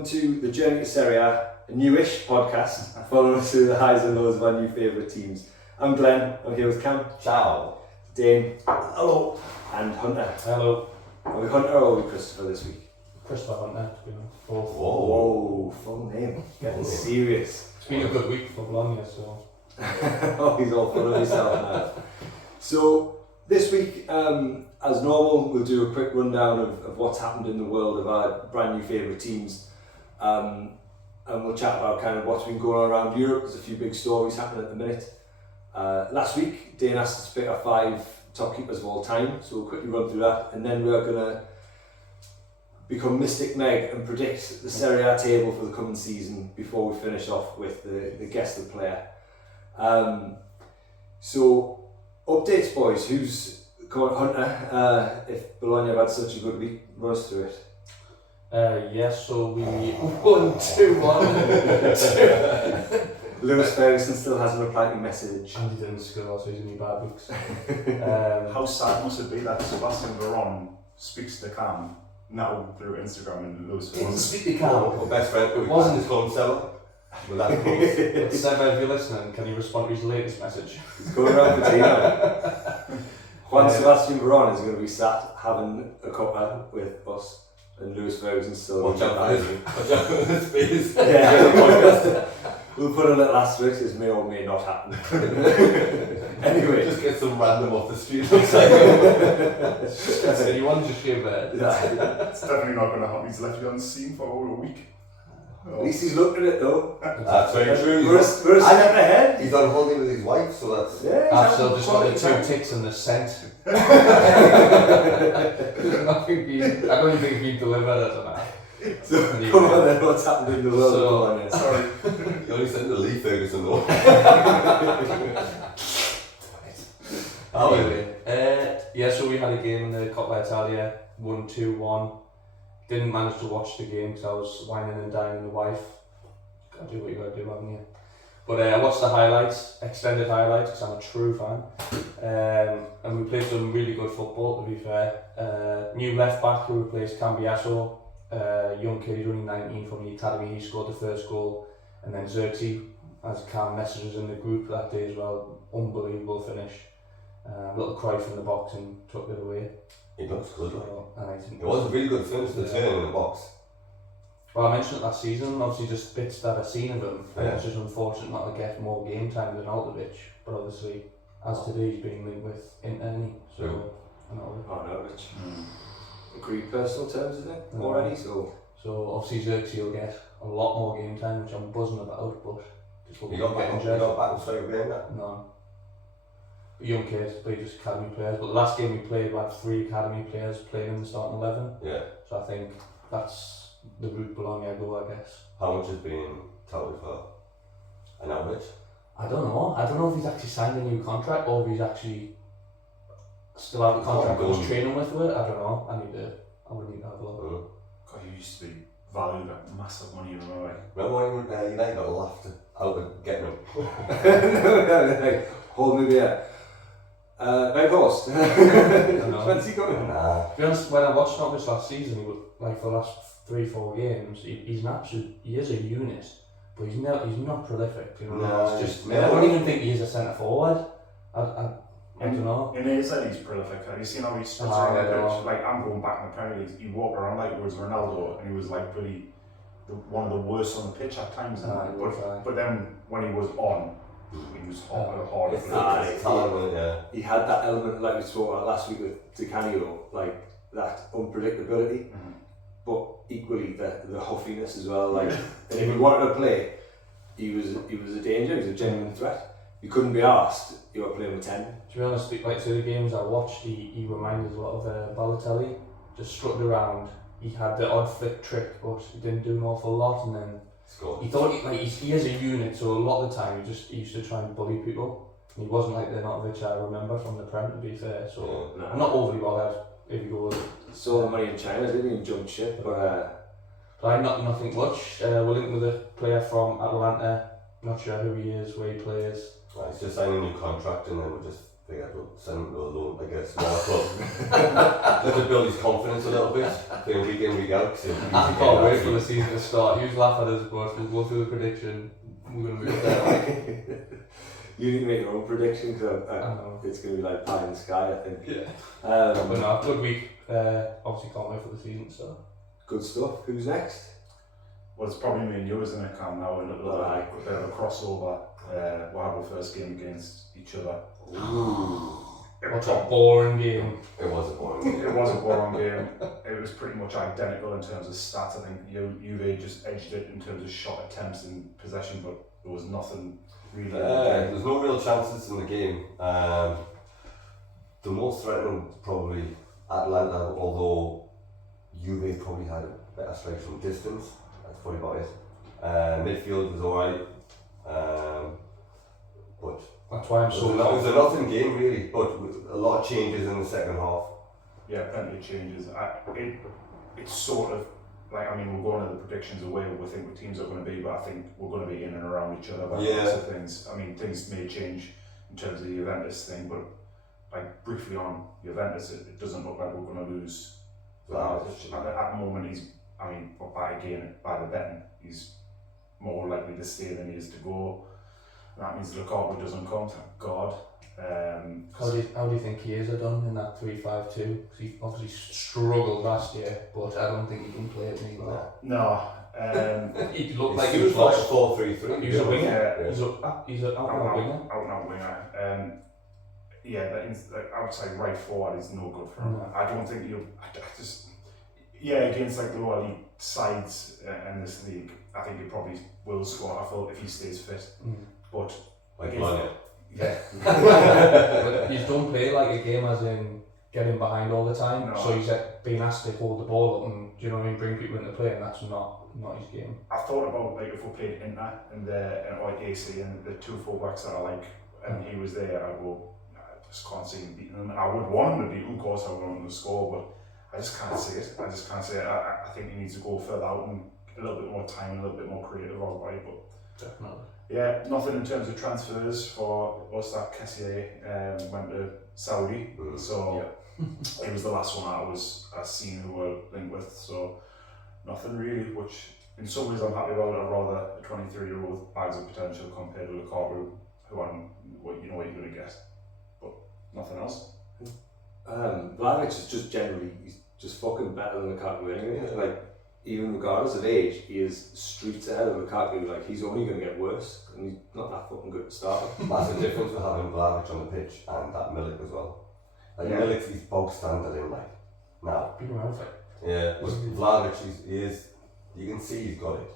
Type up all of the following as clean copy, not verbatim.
welcome to the Journey to Serie A newish podcast, following us through the highs and lows of our new favourite teams. I'm Glenn, I'm here with Cam. Ciao. Dayne. Hello. And Hunter. Hello. Are we Hunter or are we Christopher this week? Christopher Hunter, to be honest. Both. Whoa, full name. Getting serious. It's been a good week for Bologna, so. Oh, he's all full of himself now. So, this week, as normal, we'll do a quick rundown of what's happened in the world of our brand new favourite teams. And we'll chat about kind of what's been going on around Europe. There's a few big stories happening at the minute. Last week, Dayne asked us to pick our 5 top keepers of all time, so we'll quickly run through that, and then we're going to become Mystic Meg and predict the Serie A table for the coming season before we finish off with the guested player. So, updates, boys. Who's going Hunter? If Bologna have had such a good week, run us through it. Yes, so we won 2-1. Lewis Ferguson still hasn't replied to your message. And he didn't score, so he's in my bad books. How sad must it be that Sebastian Veron speaks to Cam now through Instagram and Lewis Ferguson? Speak to Cam. Our best friend, It wasn't his home seller. Well, that's cool. But Seb, if you're listening, can you respond to his latest message? He's going around for tea now. Juan Sebastian Veron is going to be sat having a cuppa with us, and Lewis Ferguson still. Watch out for his face. Yeah, we'll put a little asterisk, this may or may not happen. Anyway. Just get some random off the street. So you wanted to shave there? It's definitely not going to happen. He's left you on the scene for over a week. At least he's looked at it though. That's very true. We're a step ahead. He's on holiday with his wife, so that's... Yeah, I've still just got the 2 ticks and the scent. I don't even think he delivered it. So, come on then, what's happened in the world of Bologna? Sorry. You only sent the Lee Ferguson though. Anyway, yeah, so we had a game in the Coppa Italia, won 2-1. Didn't manage to watch the game because I was whining and dining the wife. Gotta do what you gotta do, haven't you? But I watched the highlights, extended highlights, because I'm a true fan. And we played some really good football, to be fair. New left back who replaced Cambiasso, young kid, he's only 19 from the academy, he scored the first goal. And then Xerxes, as Cam messages in the group that day as well, unbelievable finish. A little cry from the box and took it away. It looks good. So, and I think It was a really good finish, the turn in the box. Well, I mentioned it last season, obviously just bits that I've seen of him. Yeah. It's just unfortunate not to get more game time than Altovic, but obviously, as today, he's being linked with Inter, so I know. Oh no, Rich. Agreed personal terms, I think, already, so obviously Xerxes will get a lot more game time, which I'm buzzing about, but just hope You he got doesn't back get injured. and straight away in that? No. Young kids, but just academy players. But the last game we played, we had 3 academy players playing in the starting 11. Yeah. So I think that's the route Bologna go, I guess. How much is being touted for an average? I don't know. I don't know if he's actually signed a new contract or if he's actually still out of contract but he's training with it. I don't know. I would need to have a look. God, you used to be valued at massive money, remember? Remember when United got laughed out of getting him? like, hold me there. Meg Horst. When's he going? Nah. To be honest, when I watched Norwich last season, like for the last 3-4 games, he's an absolute. He is a unit, but he's not prolific. You know, No, it's just. no. I don't even think he's a centre forward. I don't know. In AZ he's prolific. Have you seen how he struts Oh, around I the know. pitch? Like, I'm going back in the Premier League, he walked around like it was Ronaldo, and he was like really one of the worst on the pitch at times. But then when he was on, he was hard. He had that element, like we spoke about last week with Di Canio, like that unpredictability, but equally the huffiness as well. Like, and if he wanted to play, he was a danger. He was a genuine threat. You couldn't be asked. You were playing with 10. To be honest, like so the games I watched, he reminded us a lot of Balotelli. Just strutted around. He had the odd flick trick, but he didn't do an awful lot, and then. He thought he is a unit, so a lot of the time he used to try and bully people. He wasn't like the Arnautovic I remember from the Prem, to be fair. So I'm not overly bothered if you go. Saw the money in China, didn't even jump ship, but nothing much. We're linked with a player from Atlanta. Not sure who he is, where he plays. He's just signing a new contract, and then we're just think I'd send him to a loan, like a smaller club. Just to build his confidence a little bit, playing week in, week out. I can't wait for the season to start. You laugh at us, but we'll go through the prediction. We're going to move there. You need to make your own prediction because it's going to be like pie in the sky, I think. Yeah. But no, good week. Obviously can't wait for the season, so. Good stuff. Who's next? Well, it's probably me and you, isn't it, Cam? Now we're a bit of a crossover. We'll have our first game against each other. Ooh. What's a boring game? It was a boring game. It was a boring game. It was pretty much identical in terms of stats. I think Juve just edged it in terms of shot attempts and possession, but there was nothing really. There's no real chances in the game. The most threatening probably Atalanta, although Juve probably had a better strike from distance. That's probably about it. Midfield was alright. But that's why I'm so. It was a nothing game really, but with a lot of changes in the second half. Yeah, plenty of changes. It's sort of like, I mean, we're going to the predictions of where we think the teams are going to be, but I think we're going to be in and around each other by lots of things. I mean, things may change in terms of the Juventus thing, but like briefly on Juventus, it doesn't look like we're going to lose. At the moment, by the betting, he's more likely to stay than he is to go. That means Lukaku doesn't come, thank God. How do you think he is done in that 3-5-2? Because he obviously struggled last year, but I don't think he can play it either. No. He looked like he was like 4-3-3. He was a winger. Yeah. He's an out winger. Out winger. Outside right forward is no good for him. No. I don't think against like the lower league sides in this league, I think he probably will score. I feel if he stays fit, but like Lanya. Yeah. But you don't play like a game as in getting behind all the time. No. So he's being asked to hold the ball up and, do you know what I mean, bring people into play, and that's not his game. I've thought about like if we played Inter or AC and the two fullbacks that I like, and he was there, I just can't see him beating them. I would want him to beat them, of course I would want him to score, but I just can't see it. I think he needs to go further out and a little bit more time and a little bit more creative all right, but definitely. Yeah, nothing in terms of transfers for us. That Kessié went to Saudi, so he was the last one I seen who were linked with. So nothing really, which in some ways I'm happy about. I'd rather a 23-year-old bags of potential compared to Lukaku, you know what you're going to get, but nothing else. Vlahovic is just generally, he's just fucking better than Lukaku anyway. Like, even regardless of age, he is streets ahead of Lukaku. Like, he's only going to get worse, and he's not that fucking good to start with. That's the difference with having Vlahovic on the pitch and that Milik as well. Like, Milik's his bog standard in, like, now. Yeah, but Vlahovic, you can see he's got it.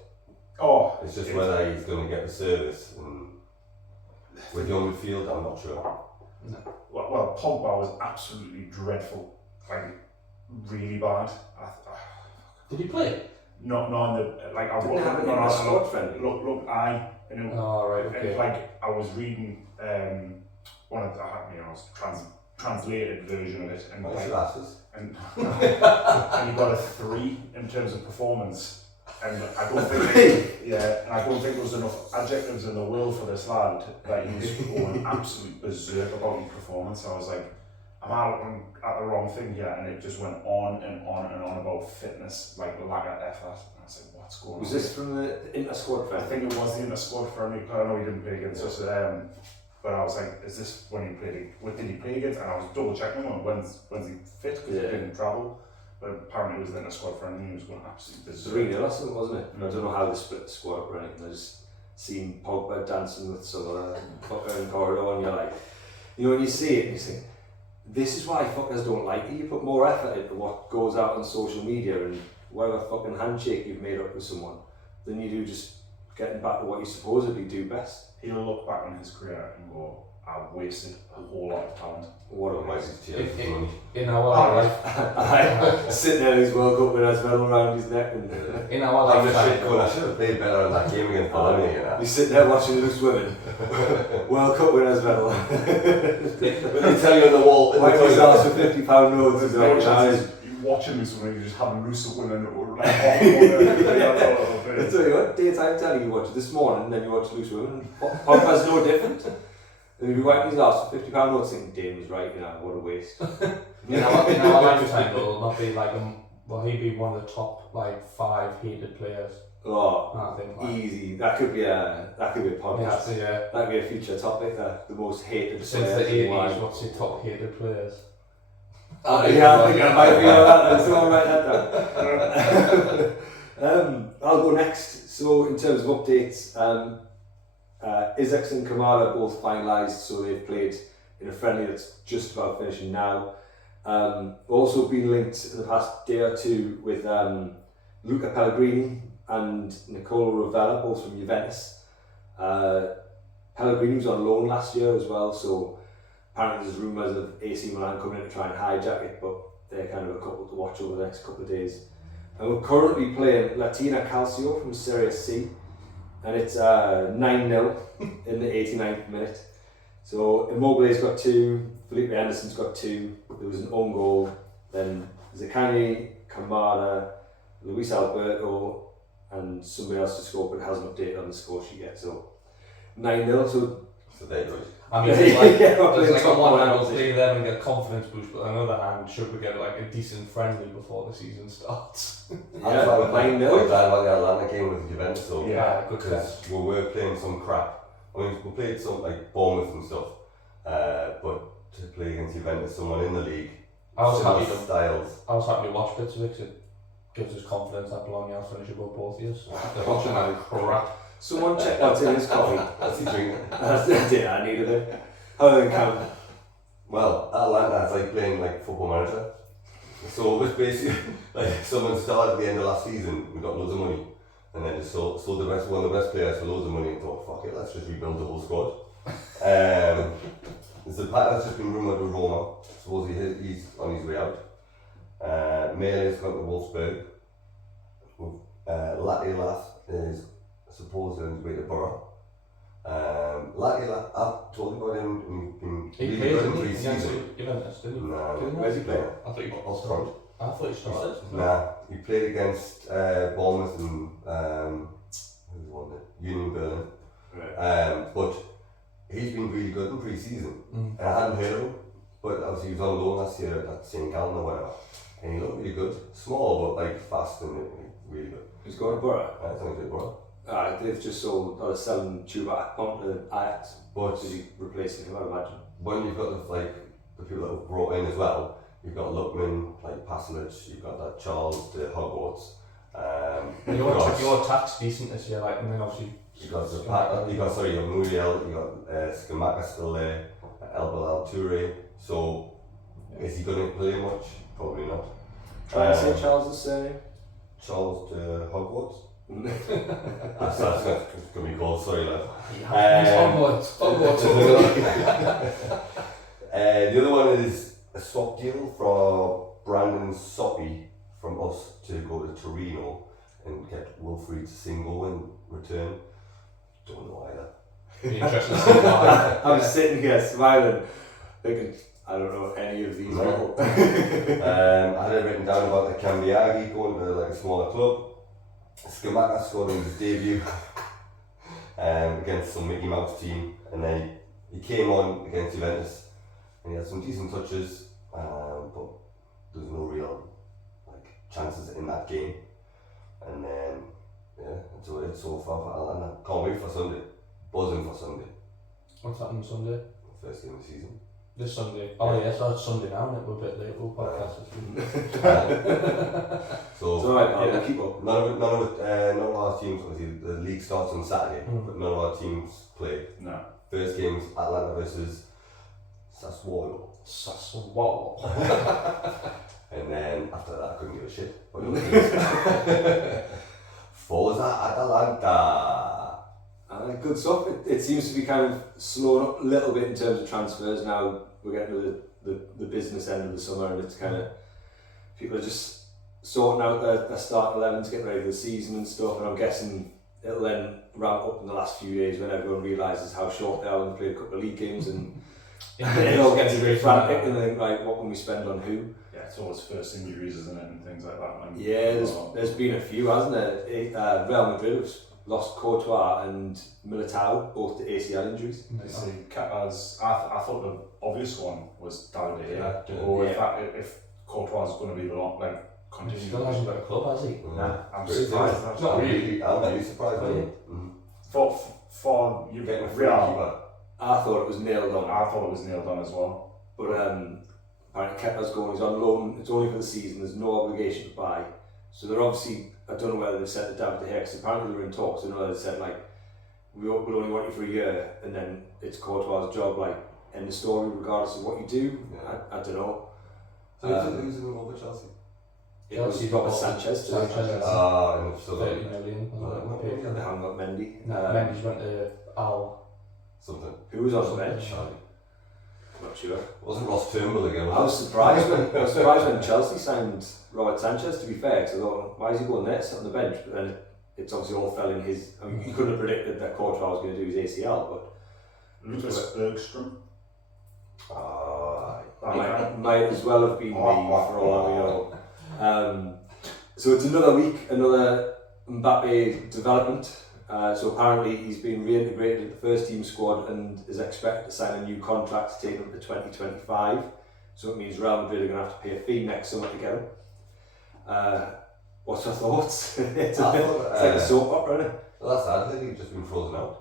Oh, it's just whether he's going to get the service. And with your midfield, I'm not sure. No. Well, Pogba was absolutely dreadful, like really bad. Did he play? No, in the like I didn't have it in the squad friendly. Look, oh right, okay. And, like I was reading one of the translated version of it, and and you got a 3 in terms of performance. And I don't think, I don't think there was enough adjectives in the world for this lad that he was going absolute berserk about his performance. I was like, I'm at the wrong thing here, and it just went on and on and on about fitness, like the lack of effort. And I was like, what's going on? Was this from the inter-squad friendly? I think it was the inter-squad friendly. I know he didn't play against us, but I was like, is this when he played? What did he play against? And I was double checking him when's he fit because he didn't travel. But apparently it was then a squad friend and he was going absolutely berserk. 3-0 or something, wasn't it? I don't know how they split the squad up or anything. I just seen Pogba dancing with some other fucker in the corridor, and you're like, when you see it, you think, this is why fuckers don't like you. You put more effort into what goes out on social media and whatever fucking handshake you've made up with someone than you do just getting back to what you supposedly do best. He'll look back on his career and go, I've wasted a whole lot of talent. What a waste in our life. Sitting there in his World Cup with his medal around his neck. And, in our life, I should have played better in that game against Bologna. You're sitting there watching loose women. World Cup winners medal. They tell you on the wall. White was asked for £50 notes. There's no chance you're watching this one and you're just having loose women or like I tell you what, daytime telly you watch it this morning and then you watch loose women. Pogba's no different. And he'd be wiping his arse for £50 notes thinking Dayne was right, what a waste. In our lifetime, though, not be like he'd be one of the top 5 hated players. Oh, I think, easy. That could be a podcast. Yeah. That'd be a future topic. The most hated Since players. the 80s, what's your top hated players? Yeah, I think I might be on that. Someone write that down. I'll go next. So in terms of updates, Isaacs and Kamara both finalised, so they've played in a friendly that's just about finishing now. Also been linked in the past day or two with Luca Pellegrini and Nicolo Rovella, both from Juventus. Pellegrini was on loan last year as well, so apparently there's rumours of AC Milan coming in to try and hijack it, but they're kind of a couple to watch over the next couple of days. And we're currently playing Latina Calcio from Serie C, and it's 9-0 in the 89th minute. So Immobile's got 2, Felipe Anderson's got 2, there was an own goal, then Zaccagni, Kamara, Luis Alberto, and somebody else to score, but it hasn't updated on the score sheet yet. So 9-0, So they're good. I mean, there's top one one hand we'll play them and get a confidence boost, but on the other hand, should we get a decent friendly before the season starts? That's why we're playing quite glad about the Atlanta game with Juventus, though. Yeah, good because we were playing some crap. I mean, we played some Bournemouth and stuff, but to play against Juventus, someone in the league, I was happy to watch bits of it 'cause it gives us confidence that Bologna will finish above both of us. They're watching that crap. Someone check what's in his coffee. That's the drink. That's it, I needed it. Other than Cam. Well, Atlanta, it's like playing Football Manager. So it was basically someone started at the end of last season, we got loads of money, and then just sold one of the best players for loads of money and thought, fuck it, let's just rebuild the whole squad. There's a pack that's just been rumoured with Roma. Supposedly he's on his way out. Mele's gone to Wolfsburg. Latiolas is supposedly on his way to Borough. Latiolas, I told you about him. He played in pre-season. Juventus, didn't he? No. Where's he playing? I thought he got Up front. I thought he started. Nah, he played against Bournemouth and who won it? Union Berlin. Right. But he's been really good in pre-season, Mm. and I hadn't heard of him. But obviously he was on loan last year at St. Gallen or whatever, and he looked really good. Small but fast and really good. Who's going to Borough? I think it's Borough. They've just sold, or they're selling Chuba onto Ajax. But Is he replacing him, I imagine? when you've got the people that have brought in as well, you've got Lookman, Pasalic, you've got that Charles de Hogwarts. Your attack's decent this year, and then obviously You got Muriel, you got Scamacca still there, El Bilal Toure. So is he going to play much? Probably not. Try and say Charles' surname. Charles de Hogwarts. That's going to be called, sorry lad. Hogwarts. The other one is a swap deal for Brandon Soppy from us to go to Torino and get Wilfried Singo in return. Don't know either. Be interesting to see why. I'm sitting here smiling, thinking, I don't know any of these people. I had it written down about the Cambiaghi going to a smaller club. Scamacca scored in his debut against some Mickey Mouse team, and then he came on against Juventus and he had some decent touches, but there was no real chances in that game. And then that's all it so far for Atlanta. Can't wait for Sunday. Buzzing for Sunday. What's happening Sunday? First game of the season. This Sunday. Oh yes, that's Sunday now, isn't it? We're a bit late. We'll podcast this week. So It's alright, I'll keep up. none of our teams, obviously the league starts on Saturday, but none of our teams play. No. First game's Atlanta versus Sassuolo. And then after that I couldn't give a shit. But Forza Atalanta. Good stuff. It seems to be kind of slowing up a little bit in terms of transfers now. We're getting to the business end of the summer, and it's kind of people are just sorting out their start 11s, getting ready for the season and stuff. And I'm guessing it'll then ramp up in the last few days when everyone realises how short they are when they play a couple of league games, and it all gets a bit frantic and they think, right, what can we spend on who? Yeah, it's always first injuries, isn't it, and things like that. Yeah, there's been a few, hasn't there? Real Madrid lost Courtois and Militao, both to ACL injuries. You see, Kepa's, I thought the obvious one was David De Gea. Yeah. Or if Courtois is going to be the long, like, He continue. still hasn't got a club, has he? Nah, I'm Very surprised. surprised. Not I'm really. really surprised. Oh, yeah. For you Getting a free Real, keeper. I thought it was nailed on. I thought it was nailed on as well. But apparently Kepa's going, he's on loan, it's only for the season, there's no obligation to buy. So they're obviously, I don't know whether they've said to David De Gea, because apparently they were in talks, I don't know whether they said like, we'll only want you for a year, and then it's Courtois' job, like, end the story regardless of what you do. Yeah. I don't know. So who's in the role for Chelsea? It was Chelsea Robert bought Sanchez. Sanchez. And so 30 million. They haven't got Mendy. Mendy's went to Al. something. Who was on the bench? Charlie. Not sure. Wasn't Ross Turnbull again? I was surprised when Chelsea signed Robert Sanchez, to be fair, because I thought, why is he going there, sit on the bench? But then it's obviously all fell in his. I mean, you couldn't have predicted that Courtois was going to do his ACL, but Lewis Ferguson. might as well have been me for all we know. So it's another week, another Mbappe development. So apparently he's been reintegrated into the first team squad and is expected to sign a new contract to take him to 2025. So it means Real Madrid are going to have to pay a fee next summer to get him. What's your thoughts? It's like a soap opera, isn't it? Well, that's sad. I think he's just been frozen out.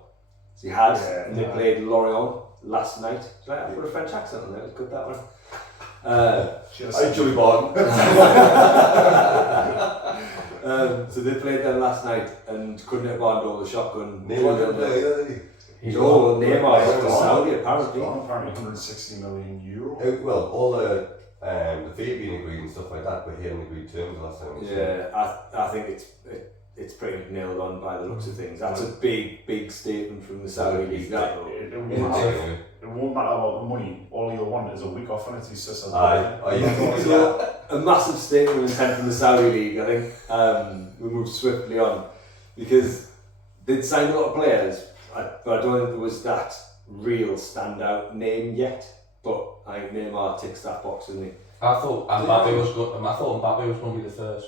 So he had, and they played Lorient last night. Should I put a French accent on there? It's good, that one. Hi, Joey Barton. So they played them last night and couldn't hit Barn the shotgun. Neymar didn't play either, did he? He's all Neymar He's to gone. Saudi apparently. Apparently 160 million euro. Well, all the fee being agreed and stuff like that, but he hadn't agreed terms last time. Yeah, I think it's pretty much nailed on by the looks of things. That's a big statement from the Saudi League. That though. It won't matter about the money. All he'll want is a week off, and it's his sister's So, a massive statement of intent from the Saudi League. I think we move swiftly on because they'd signed a lot of players, but I don't think there was that real standout name yet. But I think Neymar ticks that box, doesn't he? I thought Mbappe was good. I thought Mbappe was going to be the first.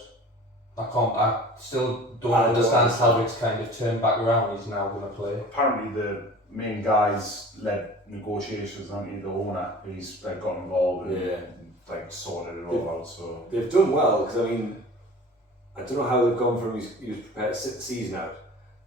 I still don't understand how it's kind of turned back around. He's now going to play. Apparently the main guys led negotiations, and the owner, he's like got involved and like sorted it all out. So they've done well because I mean, I don't know how they've gone from he was prepared to sit the season out,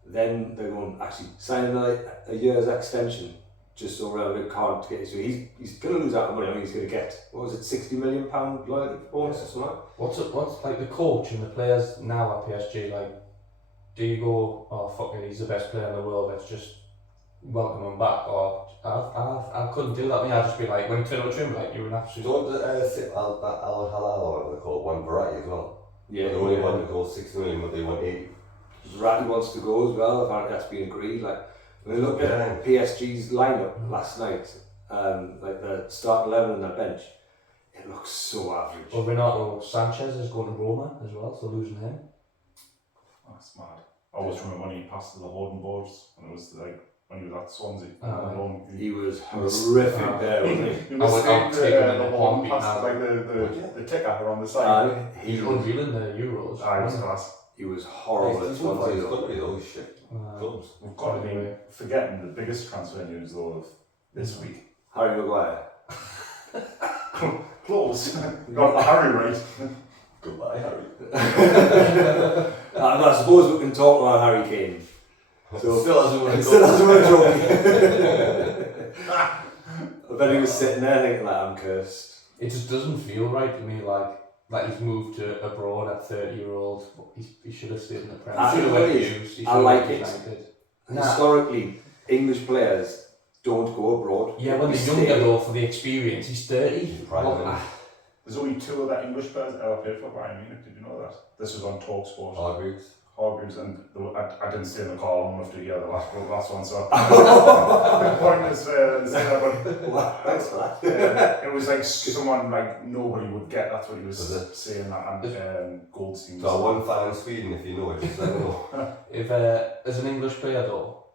then they're going actually sign a year's extension just so Real Madrid can't get it. So he's going to lose out on money. I mean, he's going to get, what was it, £60 million loyalty bonus or something? What's like the coach and the players now at PSG, like, do you go, oh fuck it, he's the best player in the world, let's just welcome him back? Or I couldn't do that. I mean, I'd just be like, when you turn over to him, like, you're an absolute... Don't Al Halal, or whatever they call it, one variety as well. Yeah. They only want to go 60 million, but they want 80. Verratti wants to go as well, apparently that's been agreed. Like, when we look at PSG's lineup last night, like the start 11 and their bench, it looks so average. Well, Renato Sanchez is going to Roma as well, so losing him. that's mad. I was remember when he passed to the holding boards, and it was like when he was at Swansea. He was horrific there, wasn't he? He was I'll take him in the a one heartbeat past now. like the ticker on the side. He's unreal in the Euros. He was class. He was horrible at He's Swansea. country though, he's shit. Clubs. We've got to be forgetting the biggest transfer news though of this week. Harry Maguire. Close. Got the Harry right. Goodbye, Harry. I suppose we can talk about Harry Kane. So Still hasn't won a still cup. hasn't won a trophy. I bet he was sitting there thinking like, I'm cursed. It just doesn't feel right to me, like he's moved to abroad at 30-year-old. He should have stayed in the Premier. I He should have went to Hughes. He should I have like went to it. United. Historically, English players don't go abroad. Yeah, when they're younger though, for the experience, he's 30. He's prime, isn't he? There's only 2 other English players that ever played for Bayern Munich. Did you know that? This was on TalkSport. Hargreaves, and I didn't stay in the car long enough to hear the last one, so the point is say that, but Well, thanks for that. it was like someone like nobody would get. That's what he was saying. That and Goldstein. So one fan in Sweden, if you know it, just let me know. If as an English player though,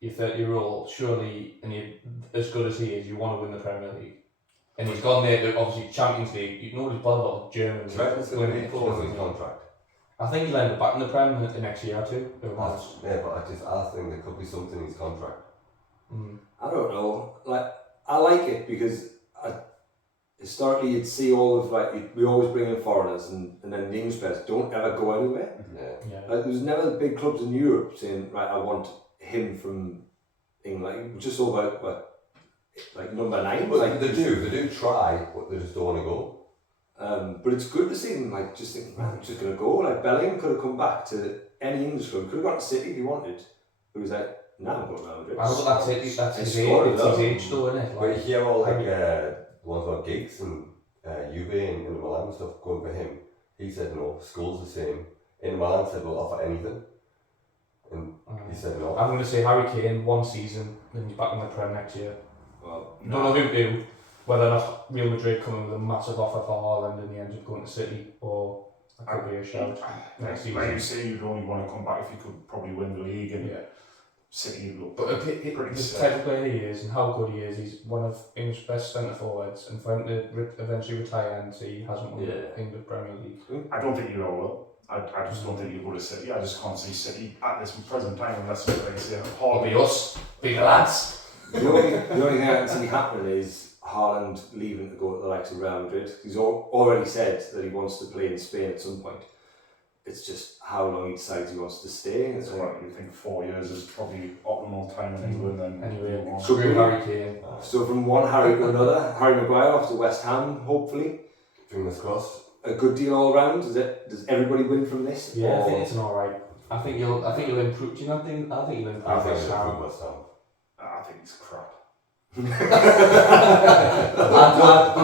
you're 30-year-old, surely, and you're as good as he is, you want to win the Premier League. And he's gone there to obviously Champions League. Nobody's bothered about the Germans. Do you reckon it's going to be winning a clause in his contract? I think he'll end up back in the Prem the next year or two. If I'm honest. Yeah, but I think there could be something in his contract. I don't know. Like, I like it because historically you'd see all of we always bring in foreigners and then the English players don't ever go anywhere. Yeah. Like, there was never big clubs in Europe saying, right, I want him from England. Like, it was just all about like number 9. But like, they do try, but they just don't want to go. But it's good to see them like just thinking, man, I'm just gonna go. Like, Bellingham could have come back to any English club. Could have gone to City if he wanted. But he was like, nah, I'm going to Real Madrid. That's his age. It's his age though, isn't it? But you hear all the ones about gigs and Juve and Inter Milan and stuff going for him. He said no. School's the same. Inter Milan said we'll offer anything, and he said no. I'm going to say Harry Kane 1 season, then he's back in the Prem next year. Well, Don't know who do. Whether or not Real Madrid come in with a massive offer for Haaland and he ends up going to City, or that could be a shout next season. Like you say, you'd only want to come back if you could probably win the league and City look But the type of player he is and how good he is, he's one of England's best centre forwards, and for him to eventually retire and say he hasn't won the English Premier League. I don't think you ever will. I just don't think you go to City. I just can't see City at this present time unless they say It'll be us, be the lads. The only thing I can see happening is Haaland leaving to go to the likes of Real Madrid. He's already said that he wants to play in Spain at some point. It's just how long he decides he wants to stay. It's like, you think 4 years is probably optimal time in England. And anyway, screw Harry Kane. So from one Harry to another, Harry Maguire off to West Ham, hopefully. Fingers crossed. A good deal all round. Does everybody win from this? Yeah, I think it's an alright. I think you'll improve. Do you not think? I think you'll improve West Ham. I think it's crap. And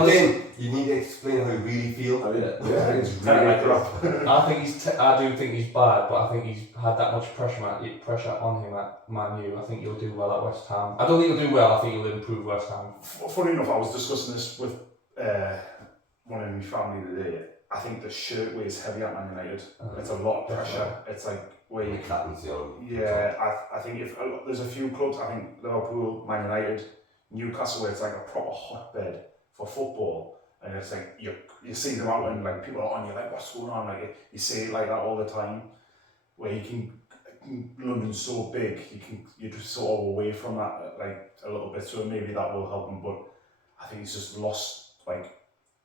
then you need to explain how you really feel. I it's really crap. I do think he's bad, but I think he's had that much pressure on him at Man U. I think he'll do well at West Ham. I don't think he'll do well. I think he'll improve West Ham. Funny enough, I was discussing this with one in my family today. I think the shirt weighs heavy at Man United. It's a lot of pressure. It's like where you captaincy on. Yeah, I think if there's a few clubs, I think Liverpool, Man United, Newcastle, where it's like a proper hotbed for football, and it's like you see them out and like people are on, you're like, what's going on? Like you see it like that all the time. Where London's so big, you're just sort of away from that like a little bit. So maybe that will help him, but I think he's just lost like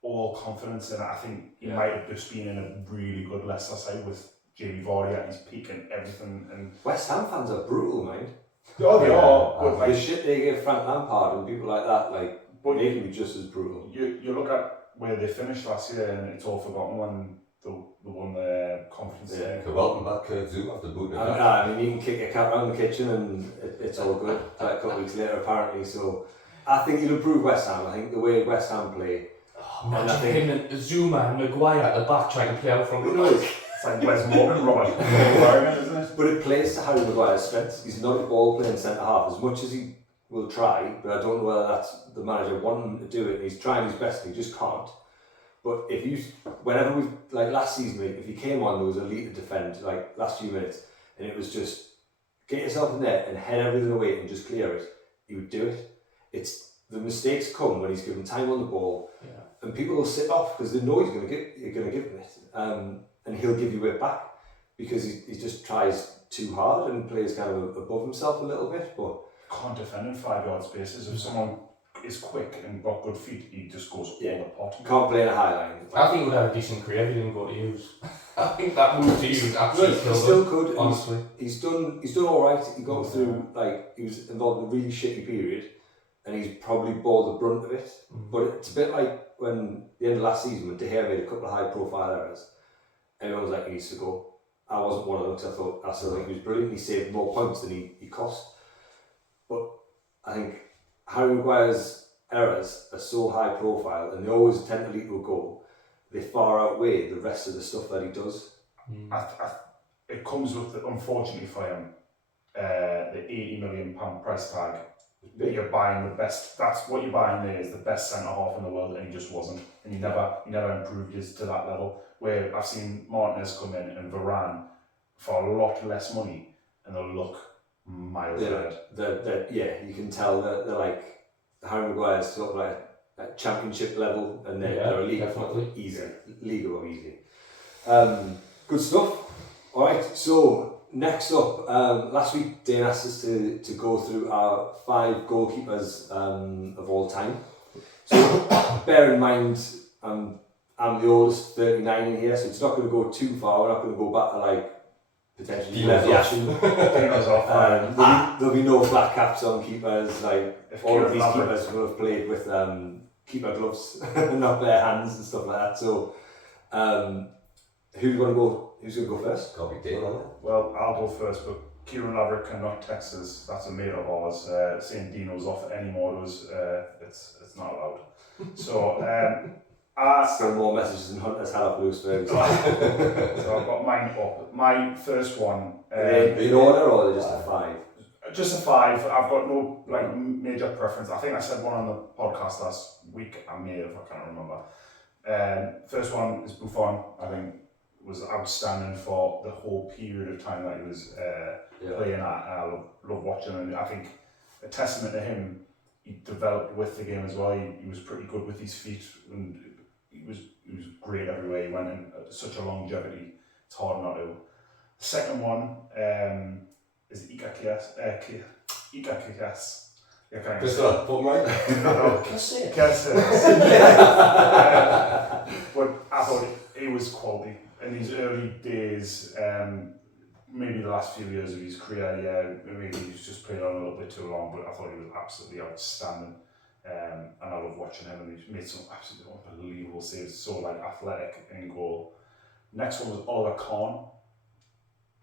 all confidence, and I think he might have just been in a really good Leicester side with Jamie Vardy at his peak and everything. And West Ham fans are brutal, mind. Oh, they are. But like the shit they give Frank Lampard and people like that, but they can be just as brutal. You look at where they finished last year, and it's all forgotten when they won the Conference League. Welcome back, Zoom after booting. I mean, you can kick a cat around the kitchen and it's all good. Like a couple of weeks later, apparently. So I think he'll improve West Ham. I think the way West Ham play. Imagine him and Zuma and Maguire at the back trying to play out from the noise. It's like Wes Morgan, Robert, isn't it? But it plays to Harry Maguire's strengths. He's not a ball playing centre half as much as he will try, but I don't know whether that's the manager wanting him to do it. And he's trying his best, and he just can't. But whenever we like last season, if he came on, there was a lead to defend like last few minutes, and it was just get yourself in there and head everything away and just clear it. He would do it. It's the mistakes come when he's given time on the ball, and people will sit off because they know you're going to give him it. And he'll give you it back because he just tries too hard and plays kind of above himself a little bit. But can't defend in 5 yard spaces. If someone is quick and got good feet, he just goes all apart. Can't play in a high line. I think he would have a decent career if he didn't go to Hughes. I think that move to Hughes absolutely he still could. Honestly, he's done all right. He got through he was involved in a really shitty period, and he's probably bore the brunt of it. But it's a bit like when the end of last season when De Gea made a couple of high profile errors. Everyone was like, he needs to go. I wasn't one of them because I still think he was brilliant. He saved more points than he cost. But I think Harry Maguire's errors are so high profile and they always tend to lead to a goal. They far outweigh the rest of the stuff that he does. It comes with, unfortunately for him, the £80 million price tag. You're buying the best. That's what you're buying there is the best centre half in the world, and he just wasn't. And he never improved his to that level. Where I've seen Martinez come in and Varane for a lot less money, and they'll look miles ahead. You can tell that they're like Harry Maguire's sort of like championship level, and they're elite, easy, league above easy. Good stuff. Alright, so next up, last week Dane asked us to go through our 5 goalkeepers of all time. So bear in mind, I'm the oldest, 39 in here, so it's not going to go too far. We're not going to go back to like potentially Dino's off. there'll be no flat caps on keepers. Like If all of Kieran these Laverick- keepers will have played with keeper gloves, not bare hands and stuff like that. So who's going to go first? Got to be Dane, hasn't it? Well, I'll go first, but Kieran Laverick cannot text us. That's a mate of ours. Saying Dino's off anymore was it's not allowed. So Still more messages than Hunter's had up Lewis Ferguson. so I've got mine up. My first one. In order, or are they just a 5? Just a 5. I've got no like major preference. I think I said one on the podcast last week. I may have, I can't remember. First one is Buffon. I think was outstanding for the whole period of time that he was playing. I love watching him. I think a testament to him, he developed with the game as well. He was pretty good with his feet, and he was great everywhere he went, and such a longevity. It's hard not to. The second one is Ika Kias. Good stuff, put him right. But I thought he was quality in his early days. Maybe the last few years of his career, maybe he was just playing on a little bit too long. But I thought he was absolutely outstanding, and I love watching him. And he's made some absolutely unbelievable saves. So like athletic in goal. Next one was Oliver Kahn.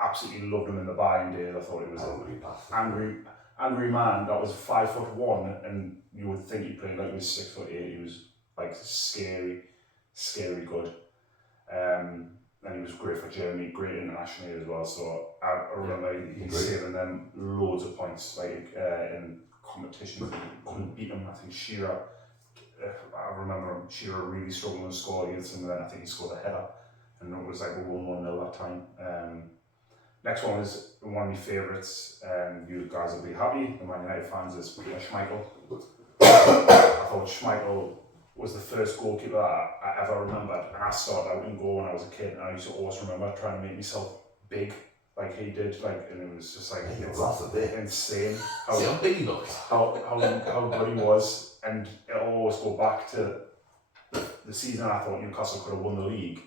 Absolutely loved him in the Bayern days. I thought he was an angry man that was 5'1", and you would think he played like he was 6'8". He was like scary good. And he was great for Germany, great internationally as well. So I remember he's saving them loads of points, like in competitions. Couldn't beat him. I think Shearer. I remember Shearer really struggling to score against him. And then I think he scored a header, and it was like a 1-0 that time. Next one is one of my favourites, and you guys will be happy, the Man United fans, is Peter Schmeichel. I thought Schmeichel was the first goalkeeper that I ever remembered, and I started out in goal when I was a kid, and I used to always remember trying to make myself big like he did, like, and it was just like insane how big he looked, how good he was, and it always go back to the season I thought Newcastle could have won the league,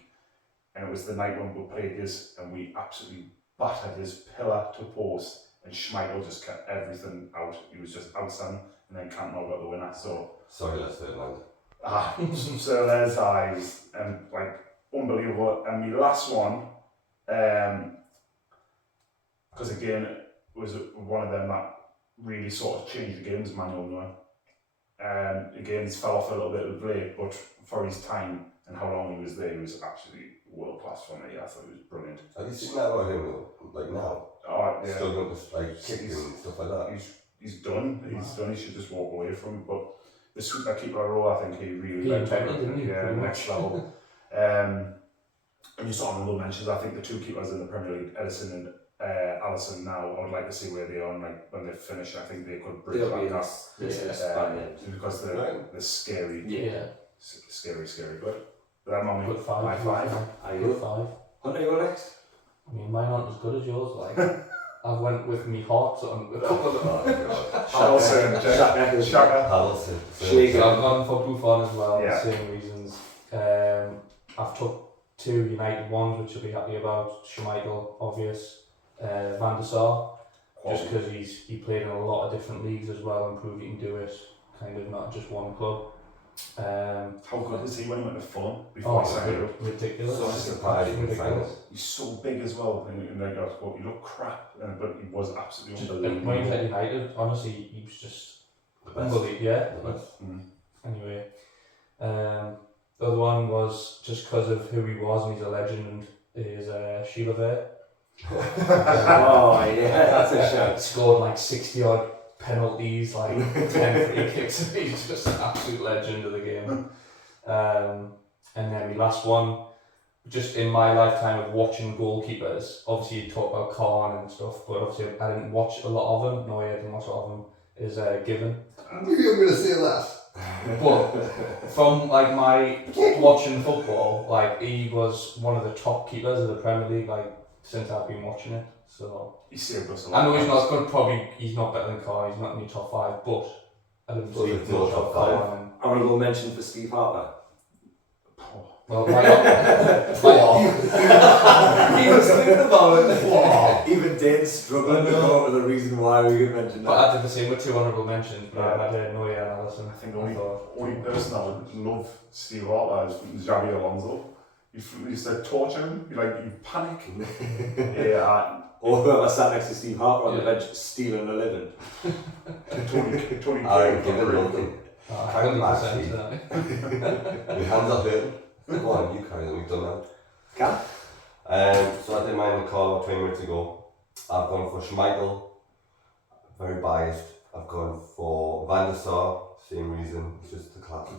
and it was the night when we played this, and we absolutely battered his pillar to post, and Schmeichel just kept everything out. He was just outstanding, and then Cantona got the winner. So sorry, let's third line. So there's eyes, and like unbelievable. And my last one, because again it was one of them that really sort of changed the game, was Manuel Neuer. Again, he's fell off a little bit of late, but for his time and how long he was there, he was absolutely world class for me. I thought he was brilliant. Have you seen that about him like now? Oh yeah. Still doing this like kicking and stuff like that. He's done. He's done. He should just walk away from it. But the sweeper keeper role, I think he really next level. And you saw honourable mentions. I think the two keepers in the Premier League, Edison and Alisson, now I would like to see where they are, and like when they finish. I think they could bridge that because they're scary. Scary good. But I'm on good 5. My 5. Are Good 5. Hunter, you go next? I mean, mine aren't as good as yours. Like, I went with me heart on a couple of them. Shaka. So I've gone for Buffon as well, Yeah. the same reasons. I've took 2 United ones, which you'll be happy about. Schmeichel, obvious. Van der Sar, just because he played in a lot of different leagues as well and proved he can do it, kind of not just one club. How good is he when he went to Fulham before he signed up? Ridiculous. Ridiculous. He's so big as well, and like I thought, he looked crap, but he was absolutely unbelievable. When he was at United, honestly, he was just unbelievable. Yeah. The best. Anyway, the other one was just because of who he was, and he's a legend. Is Sheila Ver. Oh yeah, that's a shout. Scored like 60 odd penalties, like 10 free kicks. He's just an absolute legend of the game. And then my last one, just in my lifetime of watching goalkeepers, obviously you talk about Kahn and stuff, but obviously I didn't watch a lot of them. No, I didn't watch a lot of them. Is Given. I knew you were going to say that. But from like my watching football, like he was one of the top keepers of the Premier League, like since I've been watching it. So He saved us a lot. I know he's not as good. Probably he's not better than Carr. He's not in your top 5, but I didn't Well, see it's him not top five. Honourable mention for Steve Harper. Well, why not? He was thinking about it. Even Dane's struggling to come up with a reason why we could mention But that. I did the same with 2 honourable mentions, but I didn't know and Allison. I think only person that would love Steve Harper is Xabi Alonso. You used to torture him, you panic. Yeah. Or whoever sat next to Steve Harper on the bench stealing a living. Tony Aaron Given London. 100%. Your hands up here. Go on, you carry them, we've done that. Cam? So I did mine in the car about 20 minutes ago. I've gone for Schmeichel, very biased. I've gone for Van der Sar, same reason, it's just the class.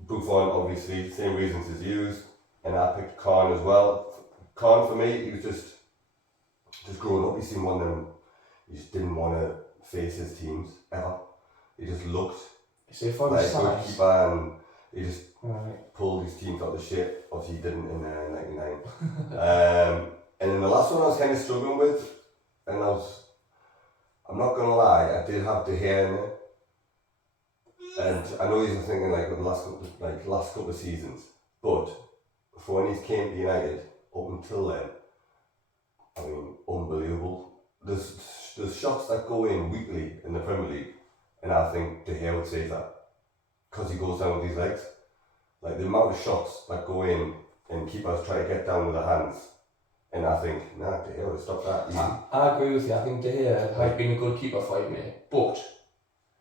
Buffon, obviously, same reasons as used. And I picked Khan as well. Khan for me, he was just growing up, he seemed one of them, he just didn't want to face his teams, ever. He just looked See, for like a the good size. keeper and he just Right. pulled his teams out of shit. Obviously, he didn't in '99. And then the last one I was kind of struggling with, and I'm not gonna lie, I did have De Gea in there, and I know he's thinking like with the last couple of seasons, but for when he came to United up until then, I mean, unbelievable. There's shots that go in weekly in the Premier League, and I think De Gea would save that because he goes down with his legs. Like the amount of shots that go in and keepers try to get down with their hands, and I think, De Gea would stop that easy. I agree with you. I think De Gea has been a good keeper for you, mate. But,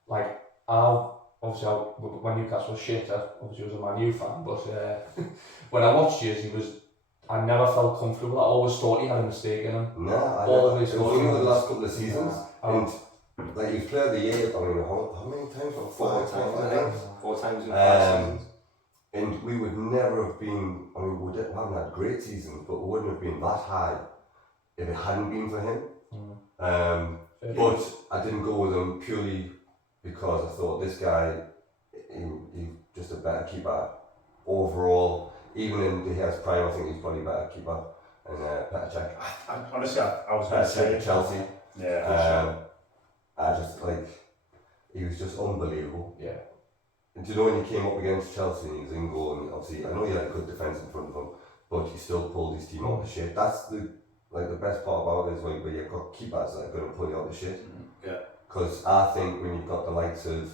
like, when Newcastle was shit, obviously I was a Man U fan, but when I watched you, I never felt comfortable. I always thought he had a mistake in him. Always. It was only the last couple of seasons, Yeah. and like he was player of the year. I mean, how many times? Like, Four times, I I think. think. 4 times in 5 seasons. And we would never have been. I mean, we haven't had great seasons, but we wouldn't have been that high if it hadn't been for him. But I didn't go with him purely because I thought this guy, he's just a better keeper overall. Even in De Gea's prime, I think he's probably a better keeper and better check. Honestly, I was going to say Chelsea. Yeah. I just he was just unbelievable. Yeah. And do you know when he came up against Chelsea and he was in goal, and obviously I know he had a good defence in front of him, but he still pulled his team out of the shit. That's the best part about it is where you've got keepers that are going to pull you out of the shit. Yeah. Because I think when you've got the likes of,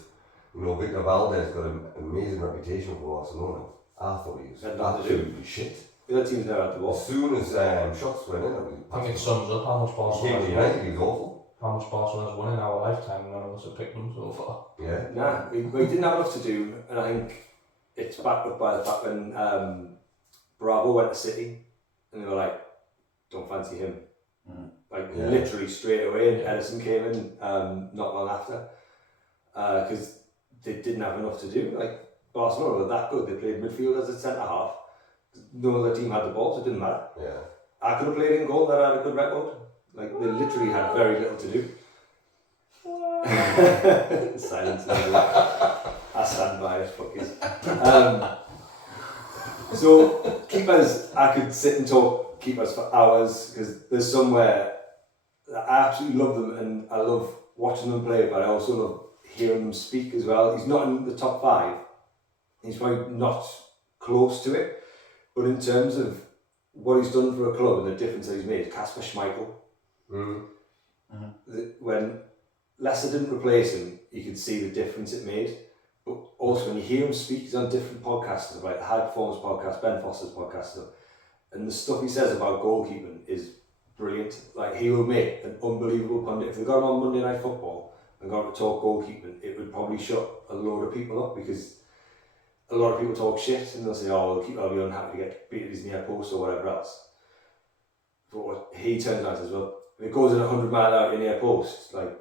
Victor Valdez got an amazing reputation for Barcelona. I thought he was absolutely shit. The other team's never had the ball. As soon as shots went in, I think it sums up how much he Barcelona came to has United, won. he was awful. How much Barcelona's won in our lifetime, and none of us have picked them so far. Yeah. Nah, we didn't have enough to do, and I think it's backed up by the fact when Bravo went to City, and they were like, don't fancy him. Literally straight away, and Edison came in not long after, because they didn't have enough to do. Like, Barcelona were that good, they played midfield as a centre-half, no other team had the ball, so it didn't matter. Yeah. I could have played in goal, that had a good record. Like, they literally had very little to do. Silence. I stand by it, fuckers. So, keepers, I could sit and talk keepers for hours, because there's somewhere that I absolutely love them, and I love watching them play, but I also love hearing them speak as well. He's not in the top 5. He's probably not close to it, but in terms of what he's done for a club and the difference that he's made, Kasper Schmeichel. When Leicester didn't replace him, you could see the difference it made. But also when you hear him speak, he's on different podcasts, like the High Performance podcast, Ben Foster's podcast, and the stuff he says about goalkeeping is brilliant. Like, he will make an unbelievable pundit. If they got him on Monday Night Football and got to talk goalkeeping, it would probably shut a load of people up, because a lot of people talk shit and they'll say, oh, the keeper will be unhappy to get beat at his near post or whatever else. But what he turns around and says, well, if it goes in 100 mile out your near post, like,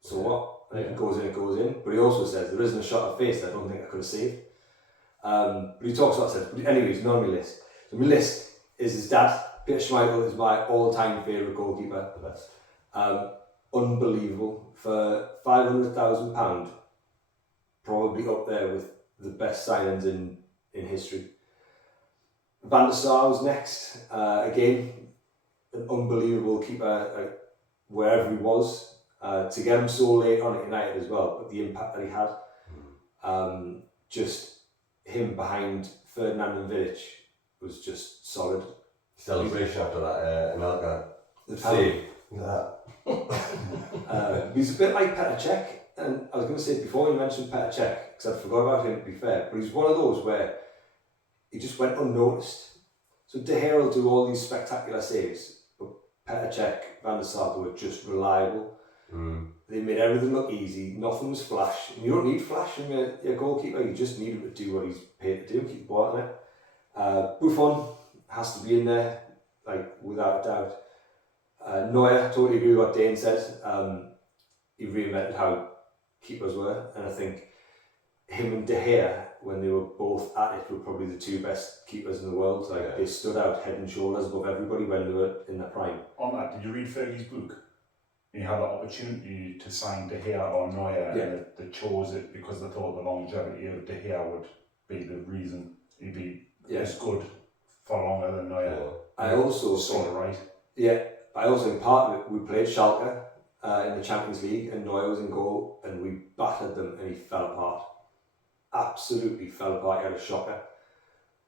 so what? And if it goes in, it goes in. But he also says, there isn't a shot of face that I don't think I could have saved. But he talks about that. But anyway, he's not on my list. So my list is his dad. Peter Schmeichel is my all-time favourite goalkeeper. The best. unbelievable for £500,000. Probably up there with the best signings in history. Van der Sar was next. Again, an unbelievable keeper wherever he was. To get him so late on at United as well, but the impact that he had, just him behind Ferdinand and Vidic was just solid. Celebration after that, Anelka The save. Look at that. He's a bit like Petr Cech, and I was going to say before you mentioned Petr Cech, because I forgot about him to be fair, but he's one of those where he just went unnoticed. So De Gea will do all these spectacular saves, but Petr Cech, Van der Sar were just reliable. They made everything look easy, nothing was flash. And you don't need flash from your goalkeeper, you just need him to do what he's paid to do, keep the ball in it. Buffon has to be in there, like without a doubt. Neuer, totally agree with what Dayne said. He reinvented how keepers were, and I think him and De Gea, when they were both at it, were probably the two best keepers in the world. Like they stood out head and shoulders above everybody when they were in their prime. On that, did you read Fergie's book? He had the opportunity to sign De Gea or Neuer, and they chose it because they thought the longevity of De Gea would be the reason he'd be as good for longer than Neuer. I also sort of right. Yeah, I also think part of it, we played Schalke in the Champions League, and Neuer was in goal, and we battered them, and he fell apart. Absolutely fell apart. He had a shocker.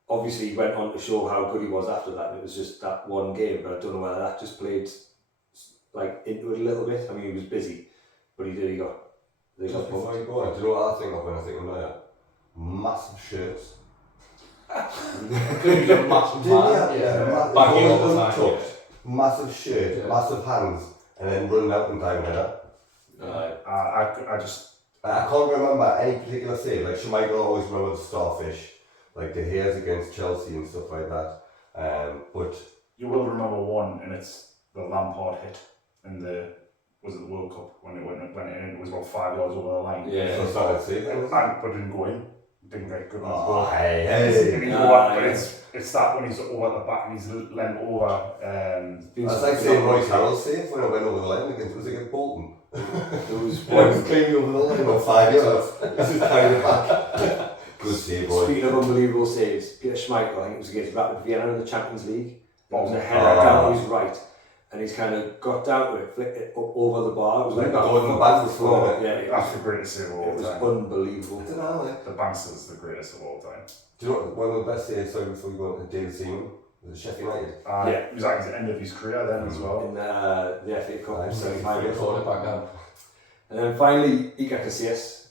Obviously, he went on to show how good he was after that, and it was just that one game, but I don't know whether that just played like into it a little bit. I mean, he was busy, but he got Just before you go on, do you know what I think of when I think of Neuer? Massive shirts. He's a massive man. Banging all the time. Massive shirt, massive hands, and then running out and diving header. I can't remember any particular save. Like Schmeichel always remembers the starfish, like De Gea's against Chelsea and stuff like that. But you will remember one, and it's the Lampard hit in the World Cup when it went in. It was about 5 yards over the line. Yeah, so started saving. But it didn't go in. Didn't get good enough goal. It's that when he's over the back and he's leant over. That's like saying Royce Harrell's save when I went over the line against, was it against Bolton? There was one cleanly over the line about 5 yards. This is carrying it back. Good save, boy. Speaking of unbelievable saves, Peter Schmeichel, I think it was against Rapid Vienna in the Champions League. It was a header down his right, and he's kind of got down to it, flicked it up over the bar. It was like Gordon Banks' floor. Yeah, that's the greatest save of all time. It was unbelievable. I don't know, like. The Banks is the greatest of all time. Do you know what, one of the best saves, sorry, before we go on to David Seaman, was at Sheffield United? It was at the end of his career then as well. In the FA Cup semi-final. Called it back out. And then finally, Iker Casillas.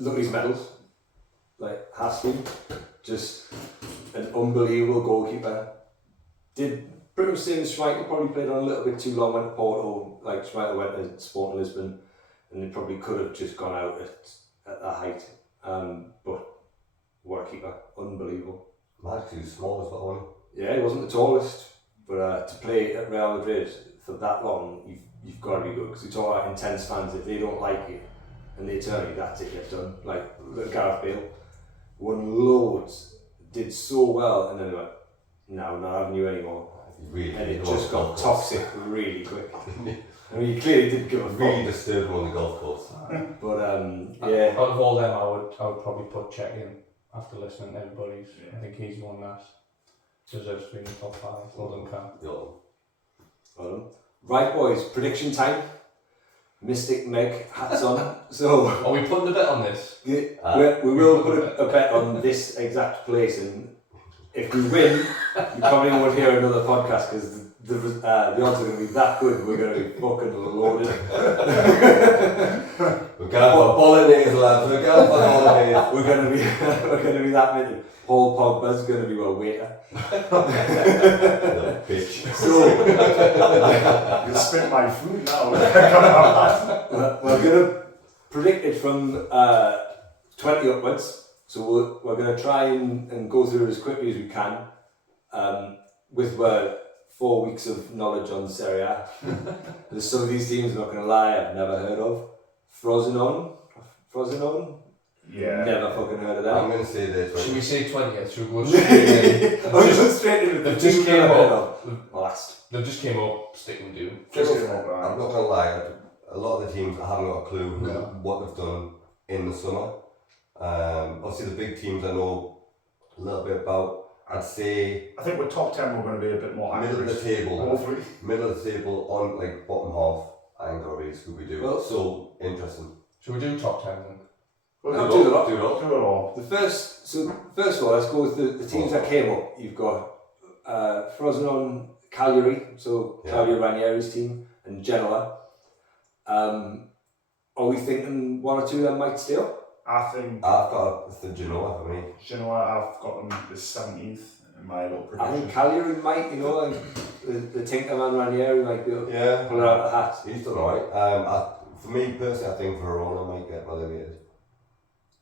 Look at his medals. Like, has been. Just an unbelievable goalkeeper. Did pretty much same as Schmeichel, probably played on a little bit too long, went to Porto, like Schmeichel went to Sporting Lisbon, and they probably could have just gone out at that height. But what a keeper, unbelievable. Mark, he was small as well, wasn't Yeah, he wasn't the tallest, but to play at Real Madrid for that long, you've got to be good, because you talk about intense fans, if they don't like you, and they turn you, that's it, you're done. Like Gareth Bale, won loads, did so well, and then went, no, not having you anymore. Really, and it just got toxic really quick. I mean, he clearly didn't give a fuck. Really disturbed him on the golf course. But yeah. Out of all them, I would probably put Cech in after listening to everybody's. I think he's one that deserves to be in the top 5. Well done, Cam. Well done. Right, boys, prediction time. Mystic Meg hats on. So are we putting a bet on this? Yeah, we will put a bet on this exact place, and if we win, you probably won't hear another podcast because the odds are going to be that good. We're going to be fucking loaded. We're going for bolognese, lads. We're going for bolognese. We're going to be that many. Paul Pogba's going to be our waiter. Bitch. So you spit my food now. we're going to predict it from 20 upwards. So we're going to try and go through it as quickly as we can with 4 weeks of knowledge on Serie A. There's some of these teams, I'm not going to lie, I've never heard of. Frosinone? Yeah. Never fucking heard of I'm them. going to say this. Should we Right? say 20th? Should we go straight in? I'm just straight in with the They've just team came I've heard up. of. Last. They've just came up. Stick and do. Just I'm came up, not going to lie. A lot of the teams, I haven't got a clue No. what they've done in the summer. Obviously, the big teams I know a little bit about. I'd say I think with top 10 we're going to be a bit more middle accurate. of the table. Hopefully. Middle of the table on like bottom half. I ain't got a really Scooby-Doo. Well- So interesting. Should we do top 10 then? I'll do the lot. Do it all. Do it all. First of all, let's go with the teams that came up. You've got Frosinone, Cagliari, so Yeah. Claudio Ranieri's team, and Genoa. Are we thinking one or two of them might stay up? I think I've got the Genoa for me. Genoa, I've got them the 17th in my little I prediction. think Cagliari might, like the Tinkerman Ranieri might be able to Yeah. pull it out of the hat. He's done alright. For me personally, I think Verona might get relegated.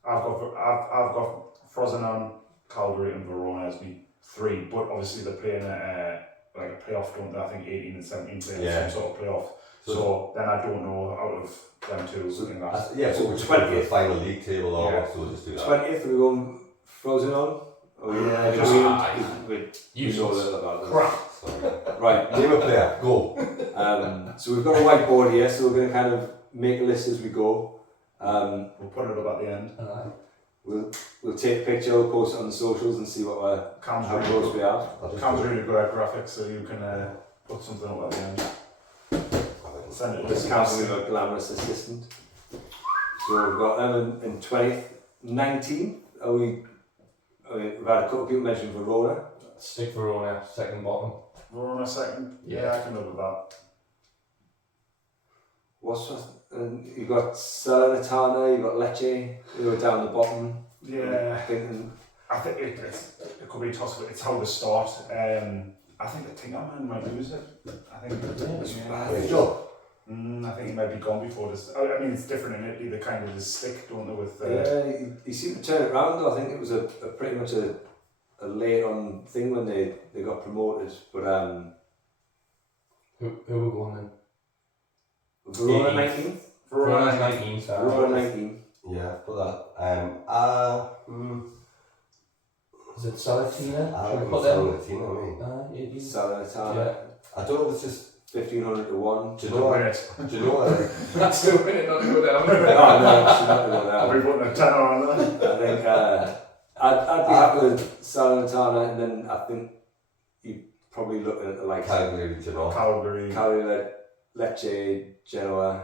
I've got Frosinone, Calgary, and Verona as me 3. But obviously they're playing like a playoff, don't they? I think 18 and 17 playing Yeah. some sort of playoff. So then I don't know out of them two. So in that. Yeah, So so we're just going for the 20th. final league table or Yeah. so we'll just do that. 20th, are we going Frosinone? Yeah, we just- know a little about them. Crap. Sorry. Right, Name a player, go. so we've got a whiteboard here, so we're going to kind of make a list as we go. We'll put it up at the end. We'll take a picture, we'll post it on the socials and see what Cam's how really close good. we are. I'll just Cam's really good at graphics, so you can put something up at the end. Send it This to Cam's us. with a glamorous assistant. So we've got them in 20th, 19th. We've had a couple of people mention Verona. Stick Verona, second bottom. Verona second. Yeah. Yeah, I can live with that. You've got Salernitana, you've got Lecce, who are down the bottom. Yeah. Thinking, I think it could be a toss. It's how they start. I think the Tinkerman might lose it. I think. Great job. I think he might be gone before this. I mean, it's different in Italy. They kind of just stick, don't they? With he seemed to turn it around though. I think it was a pretty much a late on thing when they got promoted. But Who were going then? Verona 18th. 19th? Verona's 19, sorry. Verona 19th. Yeah, put that. Is it Salatina? I Should we reckon put them? Salernitana, me. 18. Salernitana. Yeah. I don't know if it's just. 1500 to 1. Do you know what? it. Do you know what? That's still winning, not to go down. Oh no, she's not going to go I'll down. be putting a tenner on that. I think I'd be happy with Salernitana, and then I think you'd probably look at the likes of Cagliari, do you know? Calgary. Cagliari, Lecce, Genoa,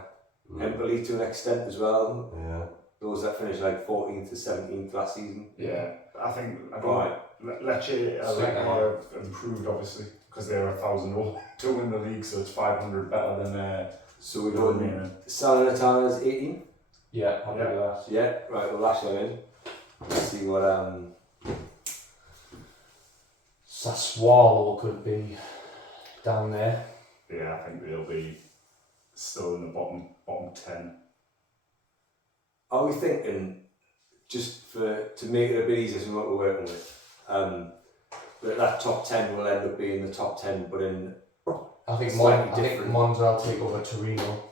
Empoli to an extent as well. Yeah. Those that finished like 14th to 17th last season. Yeah, I think Right. Lecce Stick them on. have improved obviously because they're 1,000 to win the league, so it's 500 better than So we're the going remaining. Salernitana's 18. Yeah, happy Yeah. with that. Yeah, right, we'll lash them in. Let's see what Sassuolo could be down there. Yeah, I think they'll be still in the bottom 10. are we thinking, just to make it a bit easier from what we're working with, that top 10 will end up being the top 10, but in I think Slightly different. Monza will take over Torino.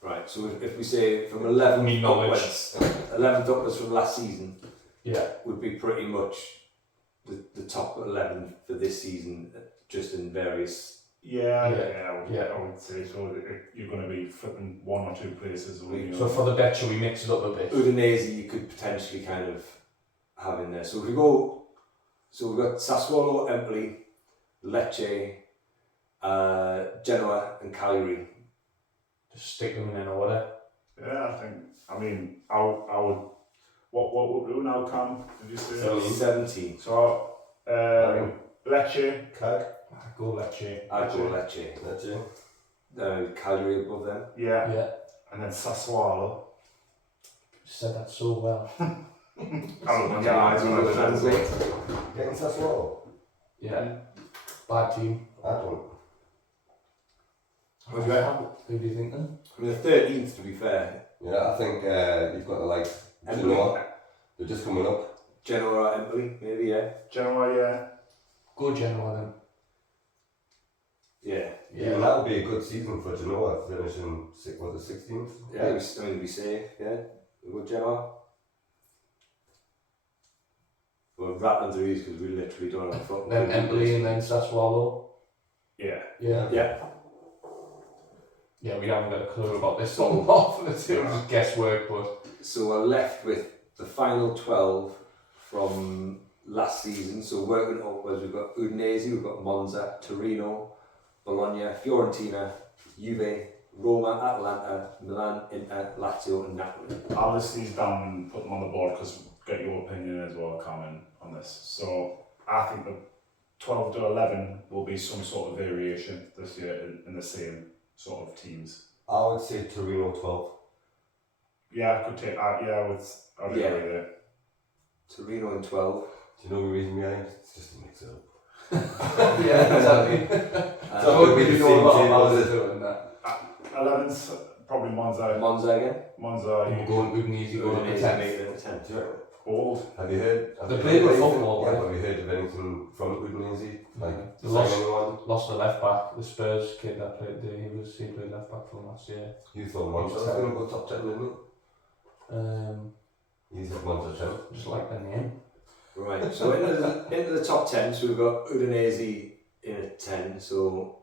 right. So if we say from 11th Me knowledge. upwards, 11th upwards from last season Yeah. would be pretty much the top 11 for this season, just in various. Yeah, Yeah. I would say so. You're going to be flipping one or two places. So for the bet, shall we mix it up a bit? Udinese you could potentially kind of have in there. So if we go, so we've got Sassuolo, Empoli, Lecce, Genoa, and Cagliari. Just stick them in order. Yeah, I mean, I would. What would we do now, Cam? Did you say? 17. So, Lecce. Cag? Go Lecce. I'd go Lecce. That's it. Cagliari above them. Yeah. Yeah. And then Sassuolo. You said that so well. I don't know, get eyes on it. Translate. Getting Sassuolo? Yeah. Bad team. I don't. What do you reckon? Who do you think then? I mean, the 13th to be fair. Yeah, I think you've got the likes. Empoli. Genoa. They're just coming up. Genoa, Empoli, maybe, yeah. Genoa, yeah. Go Genoa then. Yeah. Yeah, that would be a good season for Genoa, finishing 16th. Yeah, we say, yeah. We'll go Genoa. rattling through these because we literally don't have a foot. Then Empoli and then Sassuolo. Yeah. Yeah. Yeah. Yeah, we haven't got a clue about this one off. It was just guesswork, but... So we're left with the final 12 from last season. So working upwards, we've got Udinese, we've got Monza, Torino, Bologna, Fiorentina, Juve, Roma, Atalanta, Milan, Inter, Lazio and Napoli. I'll list these down and put them on the board because get your opinion as well, Cam, on this. So I think the 12 to 11 will be some sort of variation this year in the same sort of teams. I would say Torino 12. Yeah, I could take. I would agree with it. Torino in 12. Do you know the reason behind it? It's just to mix it up. Yeah, exactly. So it'll be we the know same about team, Monza is it? doing that. 11's probably Monza. Monza again. Monza, We're going Udinese, going on the 10th. Make it the 10th. Do you reckon? old. Have you heard? They played with anything- football, Yeah, right? have you heard of anything from Udinese? Like, They sign lost, anyone? lost the left back, the Spurs kid that played there, he played left back for them last year. You thought Monza was going to go top 10, didn't you? You said Monza 10. Just like the name. Right, so into the top 10, so we've got Udinese in at 10, so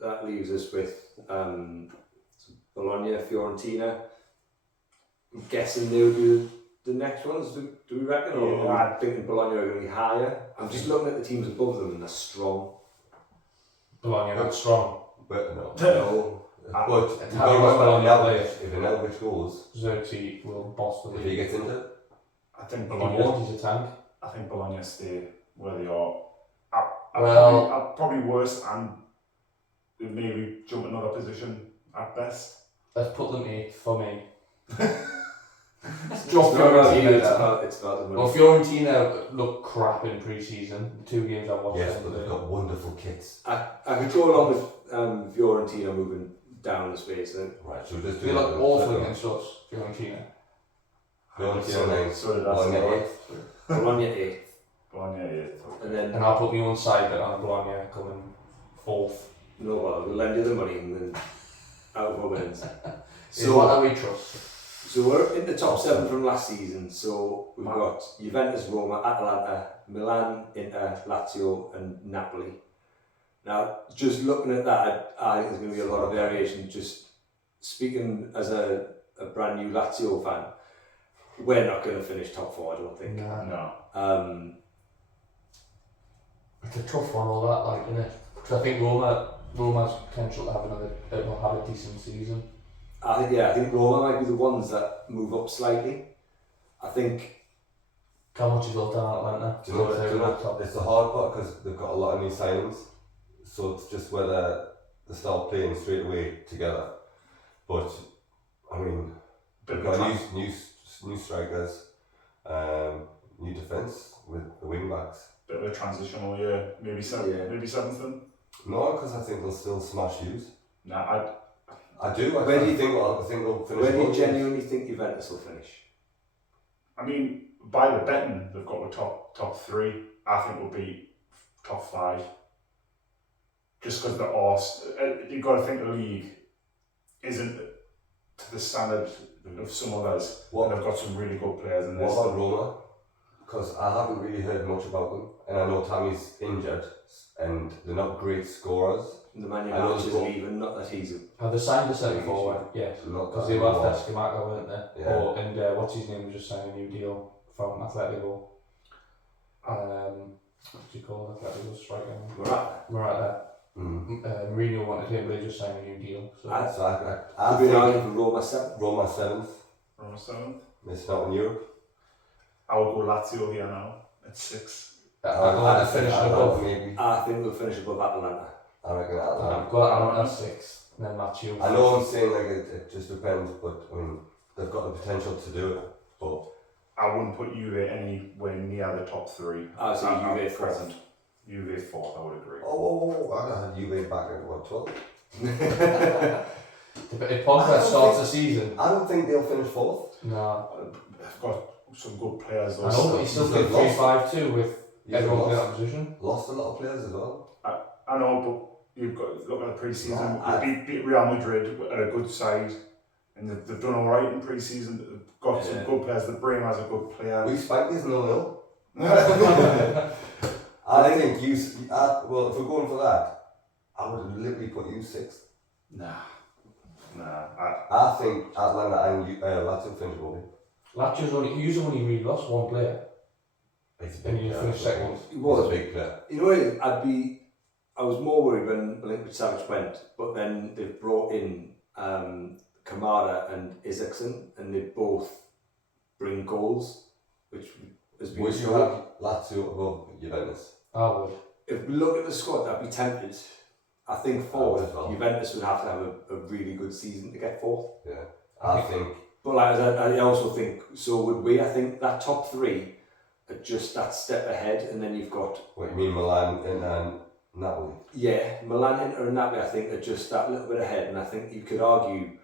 that leaves us with Bologna, Fiorentina. I'm guessing they would be the next ones, do we reckon? Or Yeah. are we thinking Bologna are going to be higher? I'm just looking at the teams above them and they're strong. Bologna not strong. But no. No. But And you how got to was remember, Bologna Jalkovic, if Jalkovic goes, Xerxes will boss the if he league. gets into it, I think He Bologna. won't, he's a tank. I think Bologna stay where they are. Well- Probably worse and maybe jump another position at best. Let's put them 8th for me. It's Drop not about you, Fiorentina it's down. about the money. Well, Fiorentina look crap in pre-season. The 2 games I watched yes, them but they've play. got wonderful kits. I could go along with Fiorentina moving down the space then. Right, so we'll just do They look that. awful against us, Fiorentina. Fiorentina 9, So did Bologna that. 8th. Bologna 8th. Bologna, yeah. And then, And I'll put my own side bet on Bologna coming 4th. no, well, we'll lend you the money and then out of our wins. So what do we trust? So we're in the top 7 from last season. So we've got Juventus, Roma, Atalanta, Milan, Inter, Lazio and Napoli. Now, just looking at that, I think there's going to be a lot of variation. Just speaking as a brand new Lazio fan, we're not going to finish top 4, I don't think. No. It's a tough one, all that, like, isn't it? Because I think Roma's potential to have a decent season. I think Roma might be the ones that move up slightly. I think. How much is looked at Atlanta? Do you know, it's the hard part because they've got a lot of new signings, so it's just whether they start playing straight away together. But I mean, Bit we've of a got new strikers, new defence with the wing backs. Bit of a transitional year. Maybe 7th. Yeah. Maybe 7th then. No, because I think they'll still smash Hughes. Nah, I do. I Where do you think they'll finish. Where do you above genuinely think Juventus will finish? I mean, by the betting, they've got the top 3. I think will be top 5. Just because they're all, you've got to think the league isn't to the standard of some others. What? And they've got some really good players in What this. about Roma? Because I haven't really heard much about them, and I know Tammy's injured, and they're not great scorers. The Man I know United is they've got- leaving, not that he's a. Have they signed a centre forward? Yes. Not Because that they were well. Fescamacca, weren't they? Yeah. Oh, and what's his name just signed a new deal from Atletico. What do you call Atletico striker? Morata. Mourinho wanted him, but they just signed a new deal. So I- So I I've been think arguing for Roma 7. Roma 7th, Roma 7th. missing out in Europe. I would go Lazio here now at 6. Atlanta finished above. Maybe. I think we'll finish above Atalanta. I reckon Atalanta. I've got Atlanta 6th, and then Lazio. I know I'm saying like it just depends, but I mean they've got the potential to do it. But I wouldn't put Juve anywhere near the top 3. I would say At Juve present. Juve 4th, I would agree. I had Juve back at what 12. If Pogba starts the season, I don't think they'll finish 4th. no. They've got some good players. I know, but he's still They've playing lost. 3-5-2 with everyone in that position. Lost a lot of players as well. I know, but you've got to look at the pre-season. Yeah, They beat Real Madrid at a good side, and they've done all right in pre-season. They've got some good players. The Bream has a good player. We spanked is 0-0. I think well, if we're going for that, I would literally put you 6th. Nah. I think Atlanta and Lazio finish above you. Lazio's only really lost one player. It's a And big you player. finish second. He was. He's a big player. You know, I was more worried when Milinkovic Savic went, but then they've brought in Kamara and Isaacson, and they both bring goals, which has been. Would you have Lazio above Juventus? I would. If we look at the squad, I'd be tempted. I think fourth, as well. Juventus would have to have a really good season to get fourth. Yeah. I think. But like, I also think, so would we. I think that top 3 are just that step ahead, and then you've got... What you mean, Milan and Napoli? Yeah, Milan, Inter and Napoli, I think, are just that little bit ahead, and I think you could argue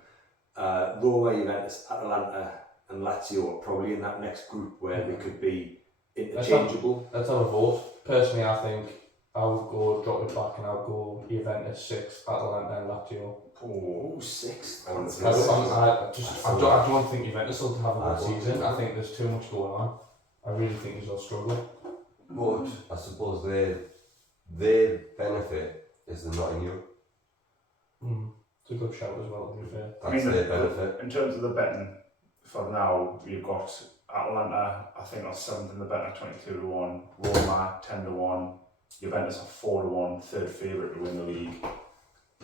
Roma, Juventus, Atalanta and Lazio are probably in that next group where they could be interchangeable. Let's have a vote. Personally, I think I would go drop it back and I would go Juventus 6th, Atalanta and Lazio. Oh, 6th. I don't think Juventus will have a good season. I think there's too much going on. I really think they'll struggle. But I suppose their benefit is they're not in Europe. It's a good shout as well, to be fair. That's their benefit. In terms of the betting, for now, you've got Atalanta, I think, are 7th in the betting at 22-1, Roma 10-1, Juventus are 4-1, third favourite to win the league,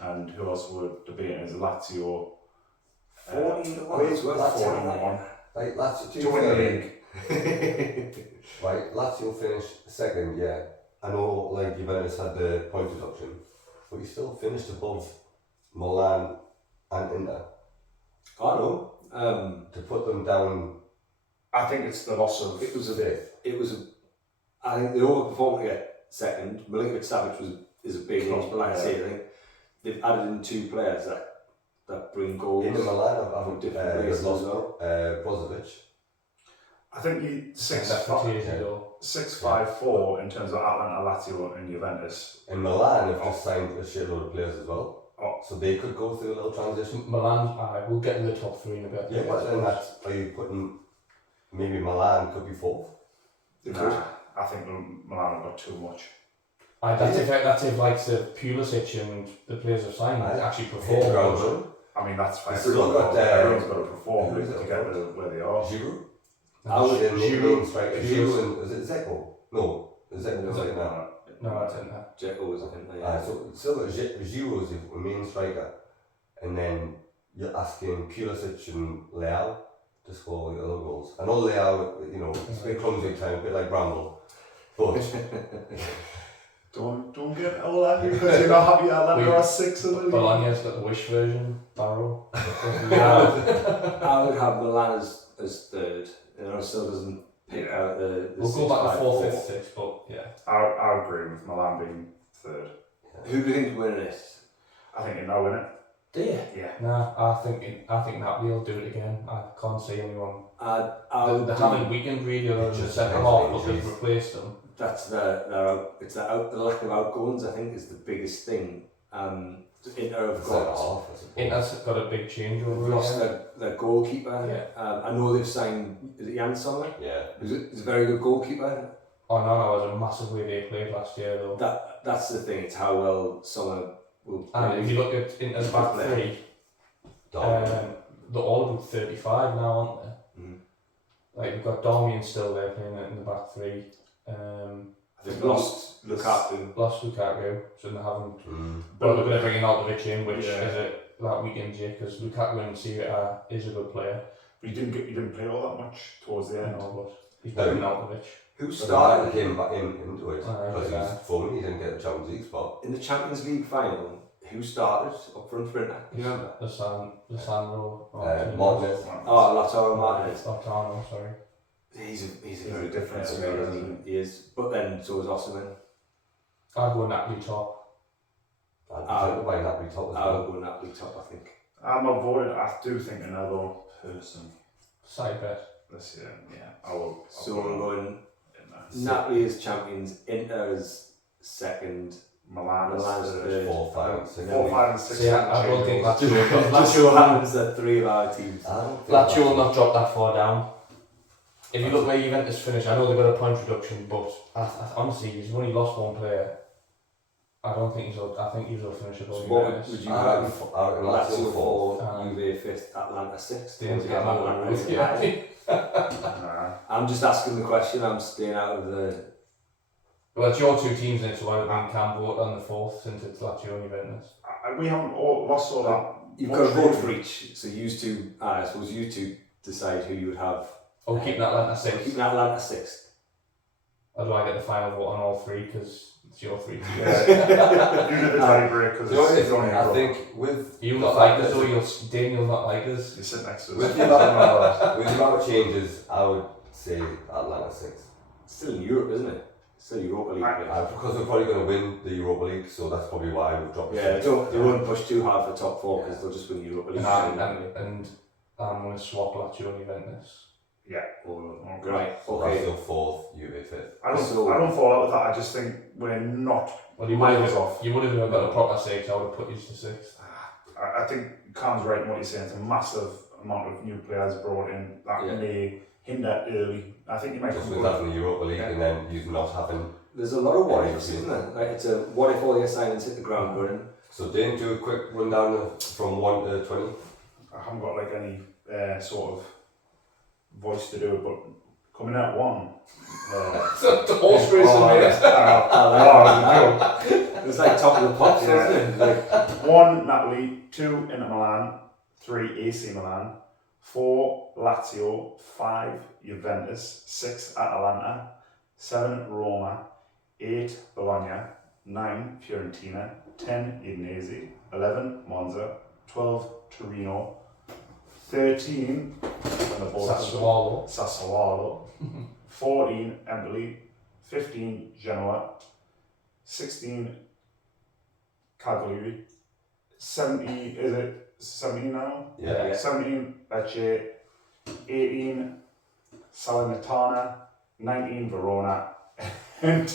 and who else we're debating is Lazio. 14-1 as well. 14-1. Like Lazio To win the league. Right, Lazio finished 2nd, yeah. I know like Juventus had the point deduction, but you still finished above Milan and Inter. I know. To put them down, I think it's the loss of... It was I think they overperformed to get second. Milinkovic Savic is a big loss, but like I say, I think they've added in 2 players that bring goals. Inter Milan have from different places lost as well. Brozovic. I think you That's the Tiesi though. 6-5-4 in terms of Atlanta, Lazio and Juventus. And Milan have just signed a shitload of players as well. So they could go through a little transition. Milan, we'll get to the top 3 in a bit. Yeah, but then are you putting maybe Milan could be 4th? Nah, I think Milan have got too much. That's if like the Pulisic and the players have signed actually perform. I mean, that's fine. Still got, everyone's got to perform to get where they are. Giroud? Giroud. Giroud and is it Zeko? No, Zeko is it now. No, that's in there. Dzeko was in there. So still got Giroud as your main striker, and then you're asking Pulisic and Leao to score the other goals. I know Leao, you know, it's a bit clumsy at times, a bit like Bramble, but don't get all that because you're not happy Atlanta are 6 in the league. Bologna's got the Wish version, Barrow. I would have Milan as 3rd. You know, still doesn't pick out the We'll go back to 4th, 5th, 6th, but yeah. I agree with Milan being 3rd. Who do you think is winning it? I think they'll win it. Do you? Yeah. Nah, I think Napoli will do it again. I can't see anyone. They haven't weakened really other than the second half, but they've replaced them. That's the lack of outgoings. I think is the biggest thing. Inter have got. Inter's got a big change over. They've lost their goalkeeper. Yeah. I know they've signed. Is it Jan Sommer? yeah. He's a very good goalkeeper. Oh no, it was a massive way they played last year though. That's the thing. It's how well Sommer will. And if you look at Inter's back 3, they're all about 35 now, aren't they? Mm. Like we've got Darmian still there playing in the back 3. They've lost Lukaku. So they haven't. But they're going to bring Arnautovic in, which is that weekend year because Lukaku in Serie A is a good player. But you didn't play all that much towards the end. No, but he's better than Arnautovic. Who Started started came back into it because he was forming. He didn't get the Champions League spot in the Champions League final? Who started up front for Inter? Can you remember? Lozano. Martinez. Oh, Lautaro Martinez. Lautaro, sorry. He's a very different to me, isn't he? He is. But then so is Osimhen. I'd go Napoli top. I'd by Napoli top as I well. would go Napoli top, I think. I'm avoided. I do think another person Side bet. this year. Yeah, I will. So we're going in Napoli as champions, Inter as 2nd, Milan is Milan is 3rd. 4, 5, and 6. 4, 5 and 6. Yeah, I don't think Just Lazio so happens that 3 of our teams. will not drop that far down. If you look where Juventus finished, I know they got a point reduction, but honestly, he's only lost one player. I don't think I think he's will finish above What Juventus. would you have? Lazio 4, Um, Juve 5th, Atlanta 6th. Dane's Don't getting forget all Atlanta. the yeah. Nah. I'm just asking the question. I'm staying out of the. Well, it's your two teams in it, so I would think Cam vote on the 4th since it's Lazio and Juventus. We haven't all lost all that. You've got to vote for each, so you two. I suppose you two decide who you would have. Oh, keeping Atlanta So 6th. keeping Atlanta 6th. Or do I get the final vote on all three because it's your three teams? Yeah. You did the tiebreak because it's only I think with You'll the not fact like us, that- or Dane, you'll not like us. You sit next to us. with the amount of changes, I would say Atlanta 6. Still in Europe, isn't it? Still Europa League. place. Because we're probably going to win the Europa League, so that's probably why we've dropped. Yeah, they won't push too hard for top 4 because they'll just win Europa League. And I'm going to swap Lazio and Juventus. Okay. Right. So Okay. Lazio 4th, Juve 5th. I don't fall out with that. I just think we're not Well, you miles off. You would have got a proper 6. I would have put you to 6th. I think Cam's right in what he's saying. It's a massive amount of new players brought in that may hinder early. I think you might Just come with good. having the Europa League and then you not having. There's a lot of what ifs, isn't there? Like it's a what if all your signings hit the ground running. So Dane, do a quick rundown from 1 to 20. I haven't got like any sort of voice to do it, but coming out 1. The horse race on It was like top of the pops, wasn't it? Like, 1 Napoli, 2 Inter Milan, 3 AC Milan, 4 Lazio, 5 Juventus, 6 Atalanta, 7 Roma, 8 Bologna, 9 Fiorentina, 10 Udinese, 11 Monza, 12 Torino, 13 Sassuolo, 14 Empoli, 15 Genoa, 16 Cagliari, 17 is it 17 now? Yeah. 17 Lecce, 18 Salernitana, 19 Verona, and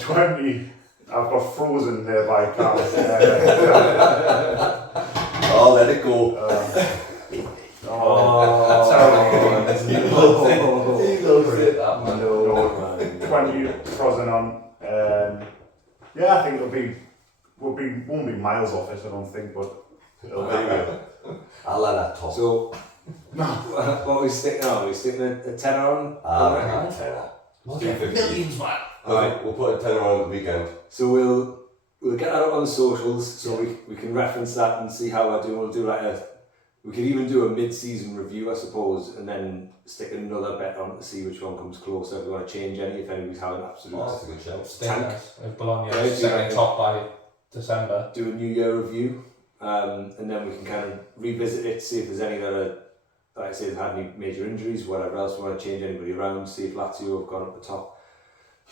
20. I've got frozen there by Cal. Oh, let it go. He loves it, that man. no, 20 Frosinone. Yeah, I think won't be miles off it, I don't think, but it'll be. I'll let that top. So, what are we sticking on? Are we sticking a tenner on? I tenner. Millions, man. Alright, we'll put a tenner on at the weekend. So we'll get that up on the socials so we can reference that and see how I do. We'll do we could even do a mid-season review, I suppose, and then stick another bet on to see which one comes closer. If we want to change any, if anybody's having absolute. Oh, that's a good shout. Tank. If Bologna Yeah, is second top by December. Do a New Year review, and then we can kind of revisit it, see if there's any that are, like I say, have had any major injuries, whatever else. We want to change anybody around, see if Lazio have gone up the top.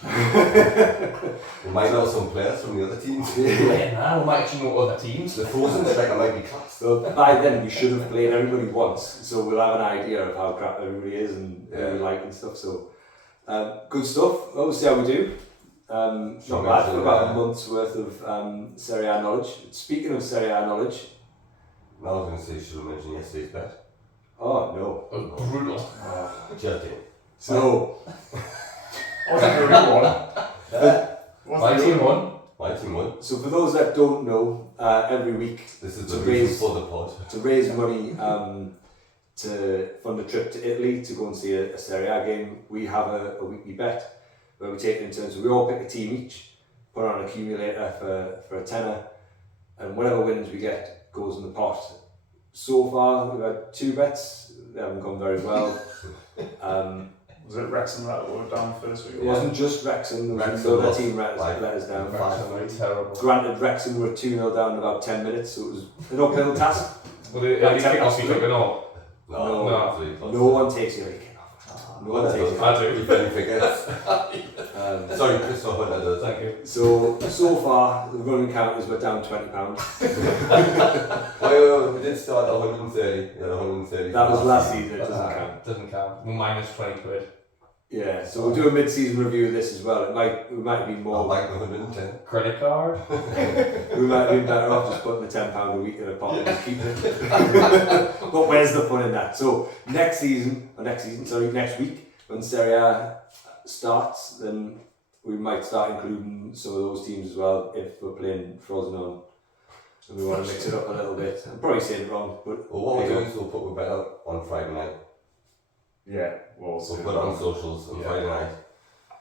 We might know some players from the other teams. Yeah, man, we might actually know other teams. The Frozen striker might be class. So by then we should have played everybody once, so we'll have an idea of how crap everybody is and who we like and stuff. So good stuff. Well, we'll see how we do. Not bad for about a month's worth of Serie A knowledge. Speaking of Serie A knowledge, I was going to say you should have mentioned yesterday's bet. oh no, Brutal. Joking. so Wasn't the real one. My team won. My team won. so for those that don't know, every week This is To the raise- reason for the pod. to raise money to fund a trip to Italy to go and see a Serie A game, we have a weekly bet where we take it in turns. So we all pick a team each, put on an accumulator for a tenner, and whatever wins we get goes in the pot. So far, we've had 2 bets. They haven't gone very well. Was it Wrexham that were down first week? It wasn't just Wrexham. There was Wrexham another lost team let us down. Wrexham were terrible. Granted, Wrexham were 2-0 down in about 10 minutes, so it was an uphill task. Well, the kick off you took it all. No. No. No one takes your kick off. No one takes it. I do. If any forgets. Sorry, Christopher Hunter does. Thank you. So far, the running count is we're down £20. Wait, we did start at 130. Yeah, 130. That was last season, it doesn't count. Doesn't count. We're minus 20 quid. Yeah, so we'll do a mid-season review of this as well. We might be I'll more. like the 110. Credit card. We might be better off just putting the £10 a week in a pot and just keeping it. But where's the fun in that? So next week, when Serie A starts, then we might start including some of those teams as well if we're playing Frosinone and we want to mix it up a little bit. I'm probably saying it wrong, but Well, what we'll do is we'll put the bet out on Friday night. Yeah, well, We'll put it on socials on Friday night.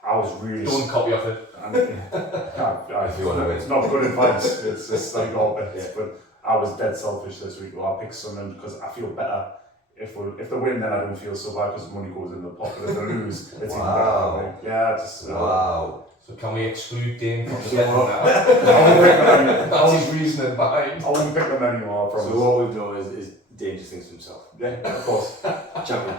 I was really. Don't copy off it. If you want to win. It's not good advice. It's just like all bets. But I was dead selfish this week. Well, I picked Sunderland because I feel better. If they win, then I don't feel so bad because the money goes in the pocket. If they lose, it's even better. Yeah, just. Wow. So can we exclude Dane from the So- bet now? I won't pick them anymore. That was his reasoning behind. I won't pick them anymore. I promise. so what we've done is Dangerous things to himself. Yeah, of course. Champion.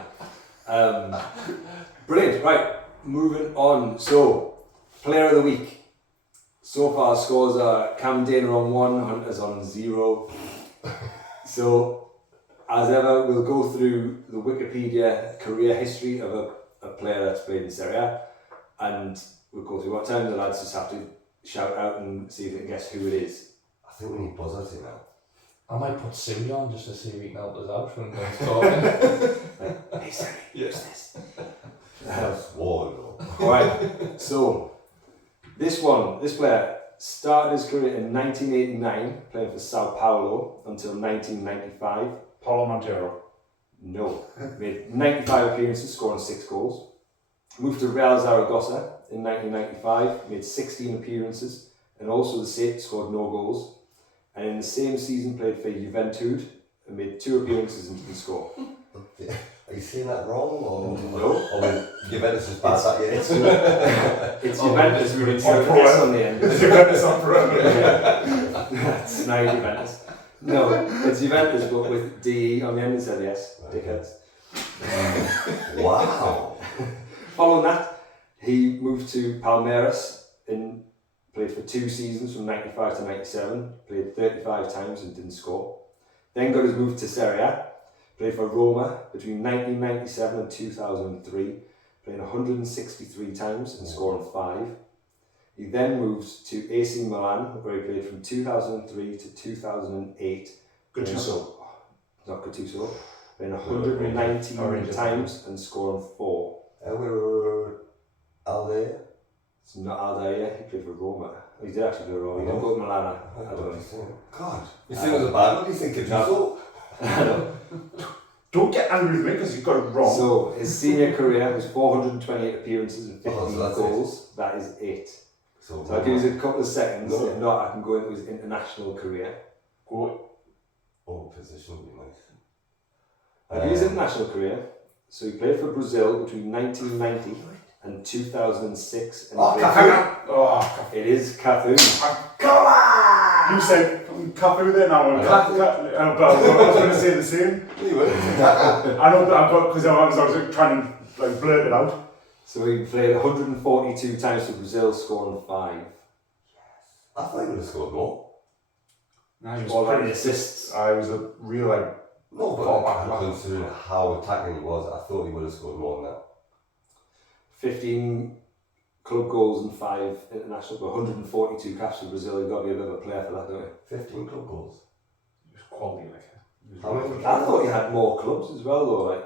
Brilliant. Right, moving on. So, player of the week. So far, scores are Cam and Dayne are on 1, Hunter's on 0. So, as ever, we'll go through the Wikipedia career history of a player that's played in Serie A, and we'll go through what time. The lads just have to shout out and see if they can guess who it is. I think we need buzzers here now. I might put Siri on just to see if he can help us out when he's talking. Hey Siri, who's this? That's war, though. Alright, so this player started his career in 1989, playing for Sao Paulo until 1995. Paulo Montero. No, made 95 appearances, scoring 6 goals. Moved to Real Zaragoza in 1995, made 16 appearances, and also the same, scored no goals. And in the same season played for Juventud and made 2 appearances and didn't score. Are you saying that wrong? Or No. Or was Juventus as bad that year? It's Juventus with an S on the end. Juventus on forever. That's now Juventus. No, it's Juventus but with DE on the end instead of the S. Dickheads. Wow. Following that, he moved to Palmeiras and played for 2 seasons from 95 to 97, played 35 times and didn't score. Then got his move to Serie A, played for Roma between 1997 and 2003, playing 163 times and scoring 5. He then moved to AC Milan, where he played from 2003 to 2008. Gattuso. Not Gattuso, playing 119 times and scoring 4. And we were Alde. It's not Aldair, he played for Roma. Oh, he did actually play for Roma. He didn't go to Milan. I don't know. God. You think it was a bad one? You think Gattuso? I know. Don't get angry with me because you've got it wrong. So his senior career was 428 appearances and 15 so that's goals. That is it. So So I'll give you a couple of seconds. No. If not, I can go into his international career. Go. Oh, position would be nice. I'll give you his international career. So he played for Brazil between 1990 and 2006. And Oh, played Cafu. Oh, It is Cafu. Come on! you said Cafu then. I went Cafu. But I was going to say the same. You were. I know, but I got because I was trying to like blurt it out. So he played 142 times for Brazil, scoring 5. I thought he would have scored more. Nah, he was All pretty the assists. I was a real like. No, Fall but back. considering how attacking he was, I thought he would have scored more than that. 15 club goals and 5 international, but 142 caps for Brazil. You've got to be a bit of a player for that, don't you? 15 club goals. He was quality like. He was How many? really- I thought he had more clubs as well, though. Like,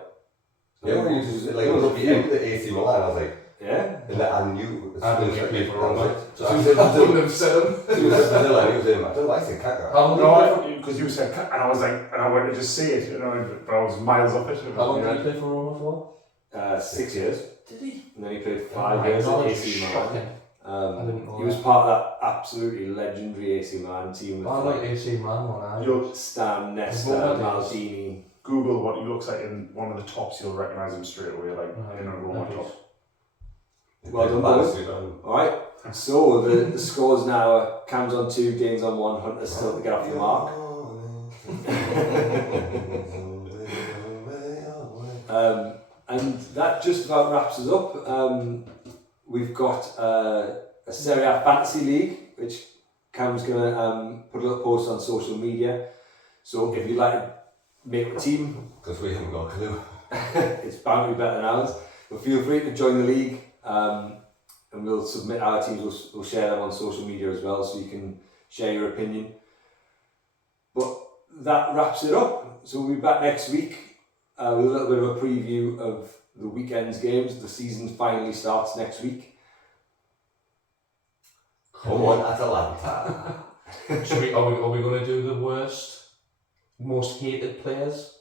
Yeah, when you just like rugby into the AC Milan, I was like, yeah. and I knew. I don't think he played for Roma. So As I soon as wouldn't have said him. Brazil, I knew it was him. I don't know why I said Kaka. How long did he play for? No, because you said, and I was like, and I went to just say it, you know, but I was miles off it. How long did he play for Roma for? 6 years. Did he? And then he played Oh 5 my years at God, AC Milan. shocking. I didn't know He was that. part of that absolutely legendary AC Milan team with I like AC Man one. I. You'll Stan, Nesta, Roma days. Maldini. Google what he looks like in one of the tops, you'll recognise him straight away, like Right. in a Roma Nice. top. Well done, boys. Alright, so the scores now are Cam's on 2, Dane's on 1, Hunter's still to get off the mark. And that just about wraps us up. We've got a Serie A Fantasy League, which Cam's going to put a little post on social media. So if you'd like to make a team, Because we haven't got a clue. it's bound to be better than ours. But feel free to join the league, and we'll submit our teams, we'll share them on social media as well, so you can share your opinion. But that wraps it up. So we'll be back next week with a little bit of a preview of the weekend's games. The season finally starts next week. Come on, Atalanta. Are we going to do the worst, most hated players?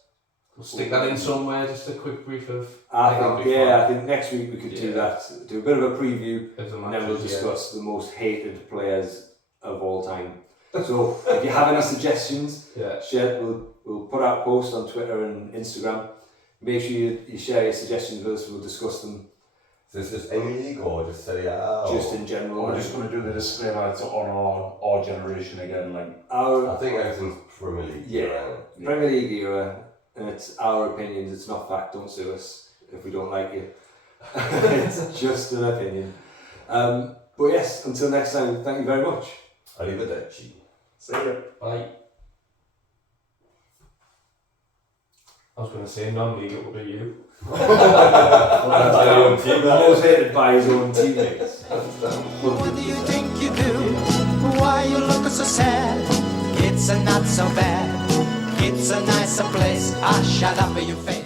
We'll stick that in somewhere, just a quick brief of... I think next week we could do that. Do a bit of a preview, and then we'll discuss the most hated players of all time. So if you have any suggestions, share. We'll put out posts on Twitter and Instagram. Make sure you share your suggestions with us. We'll discuss them. So is this any league or just Serie A? Just in general. We're just going to do the disclaimer. It's on our generation again. Like I think everything's Premier League. Yeah, Premier League era, and it's our opinions. It's not fact. Don't sue us if we don't like you. It's just an opinion. But yes, until next time. Thank you very much. Arrivederci. see ya. Bye. I was going to say non-league, it will be you. Most hated by his own teammates. What do you think you do? Why you look so sad? It's not so bad. It's a nicer place. Ah, shut up in your face.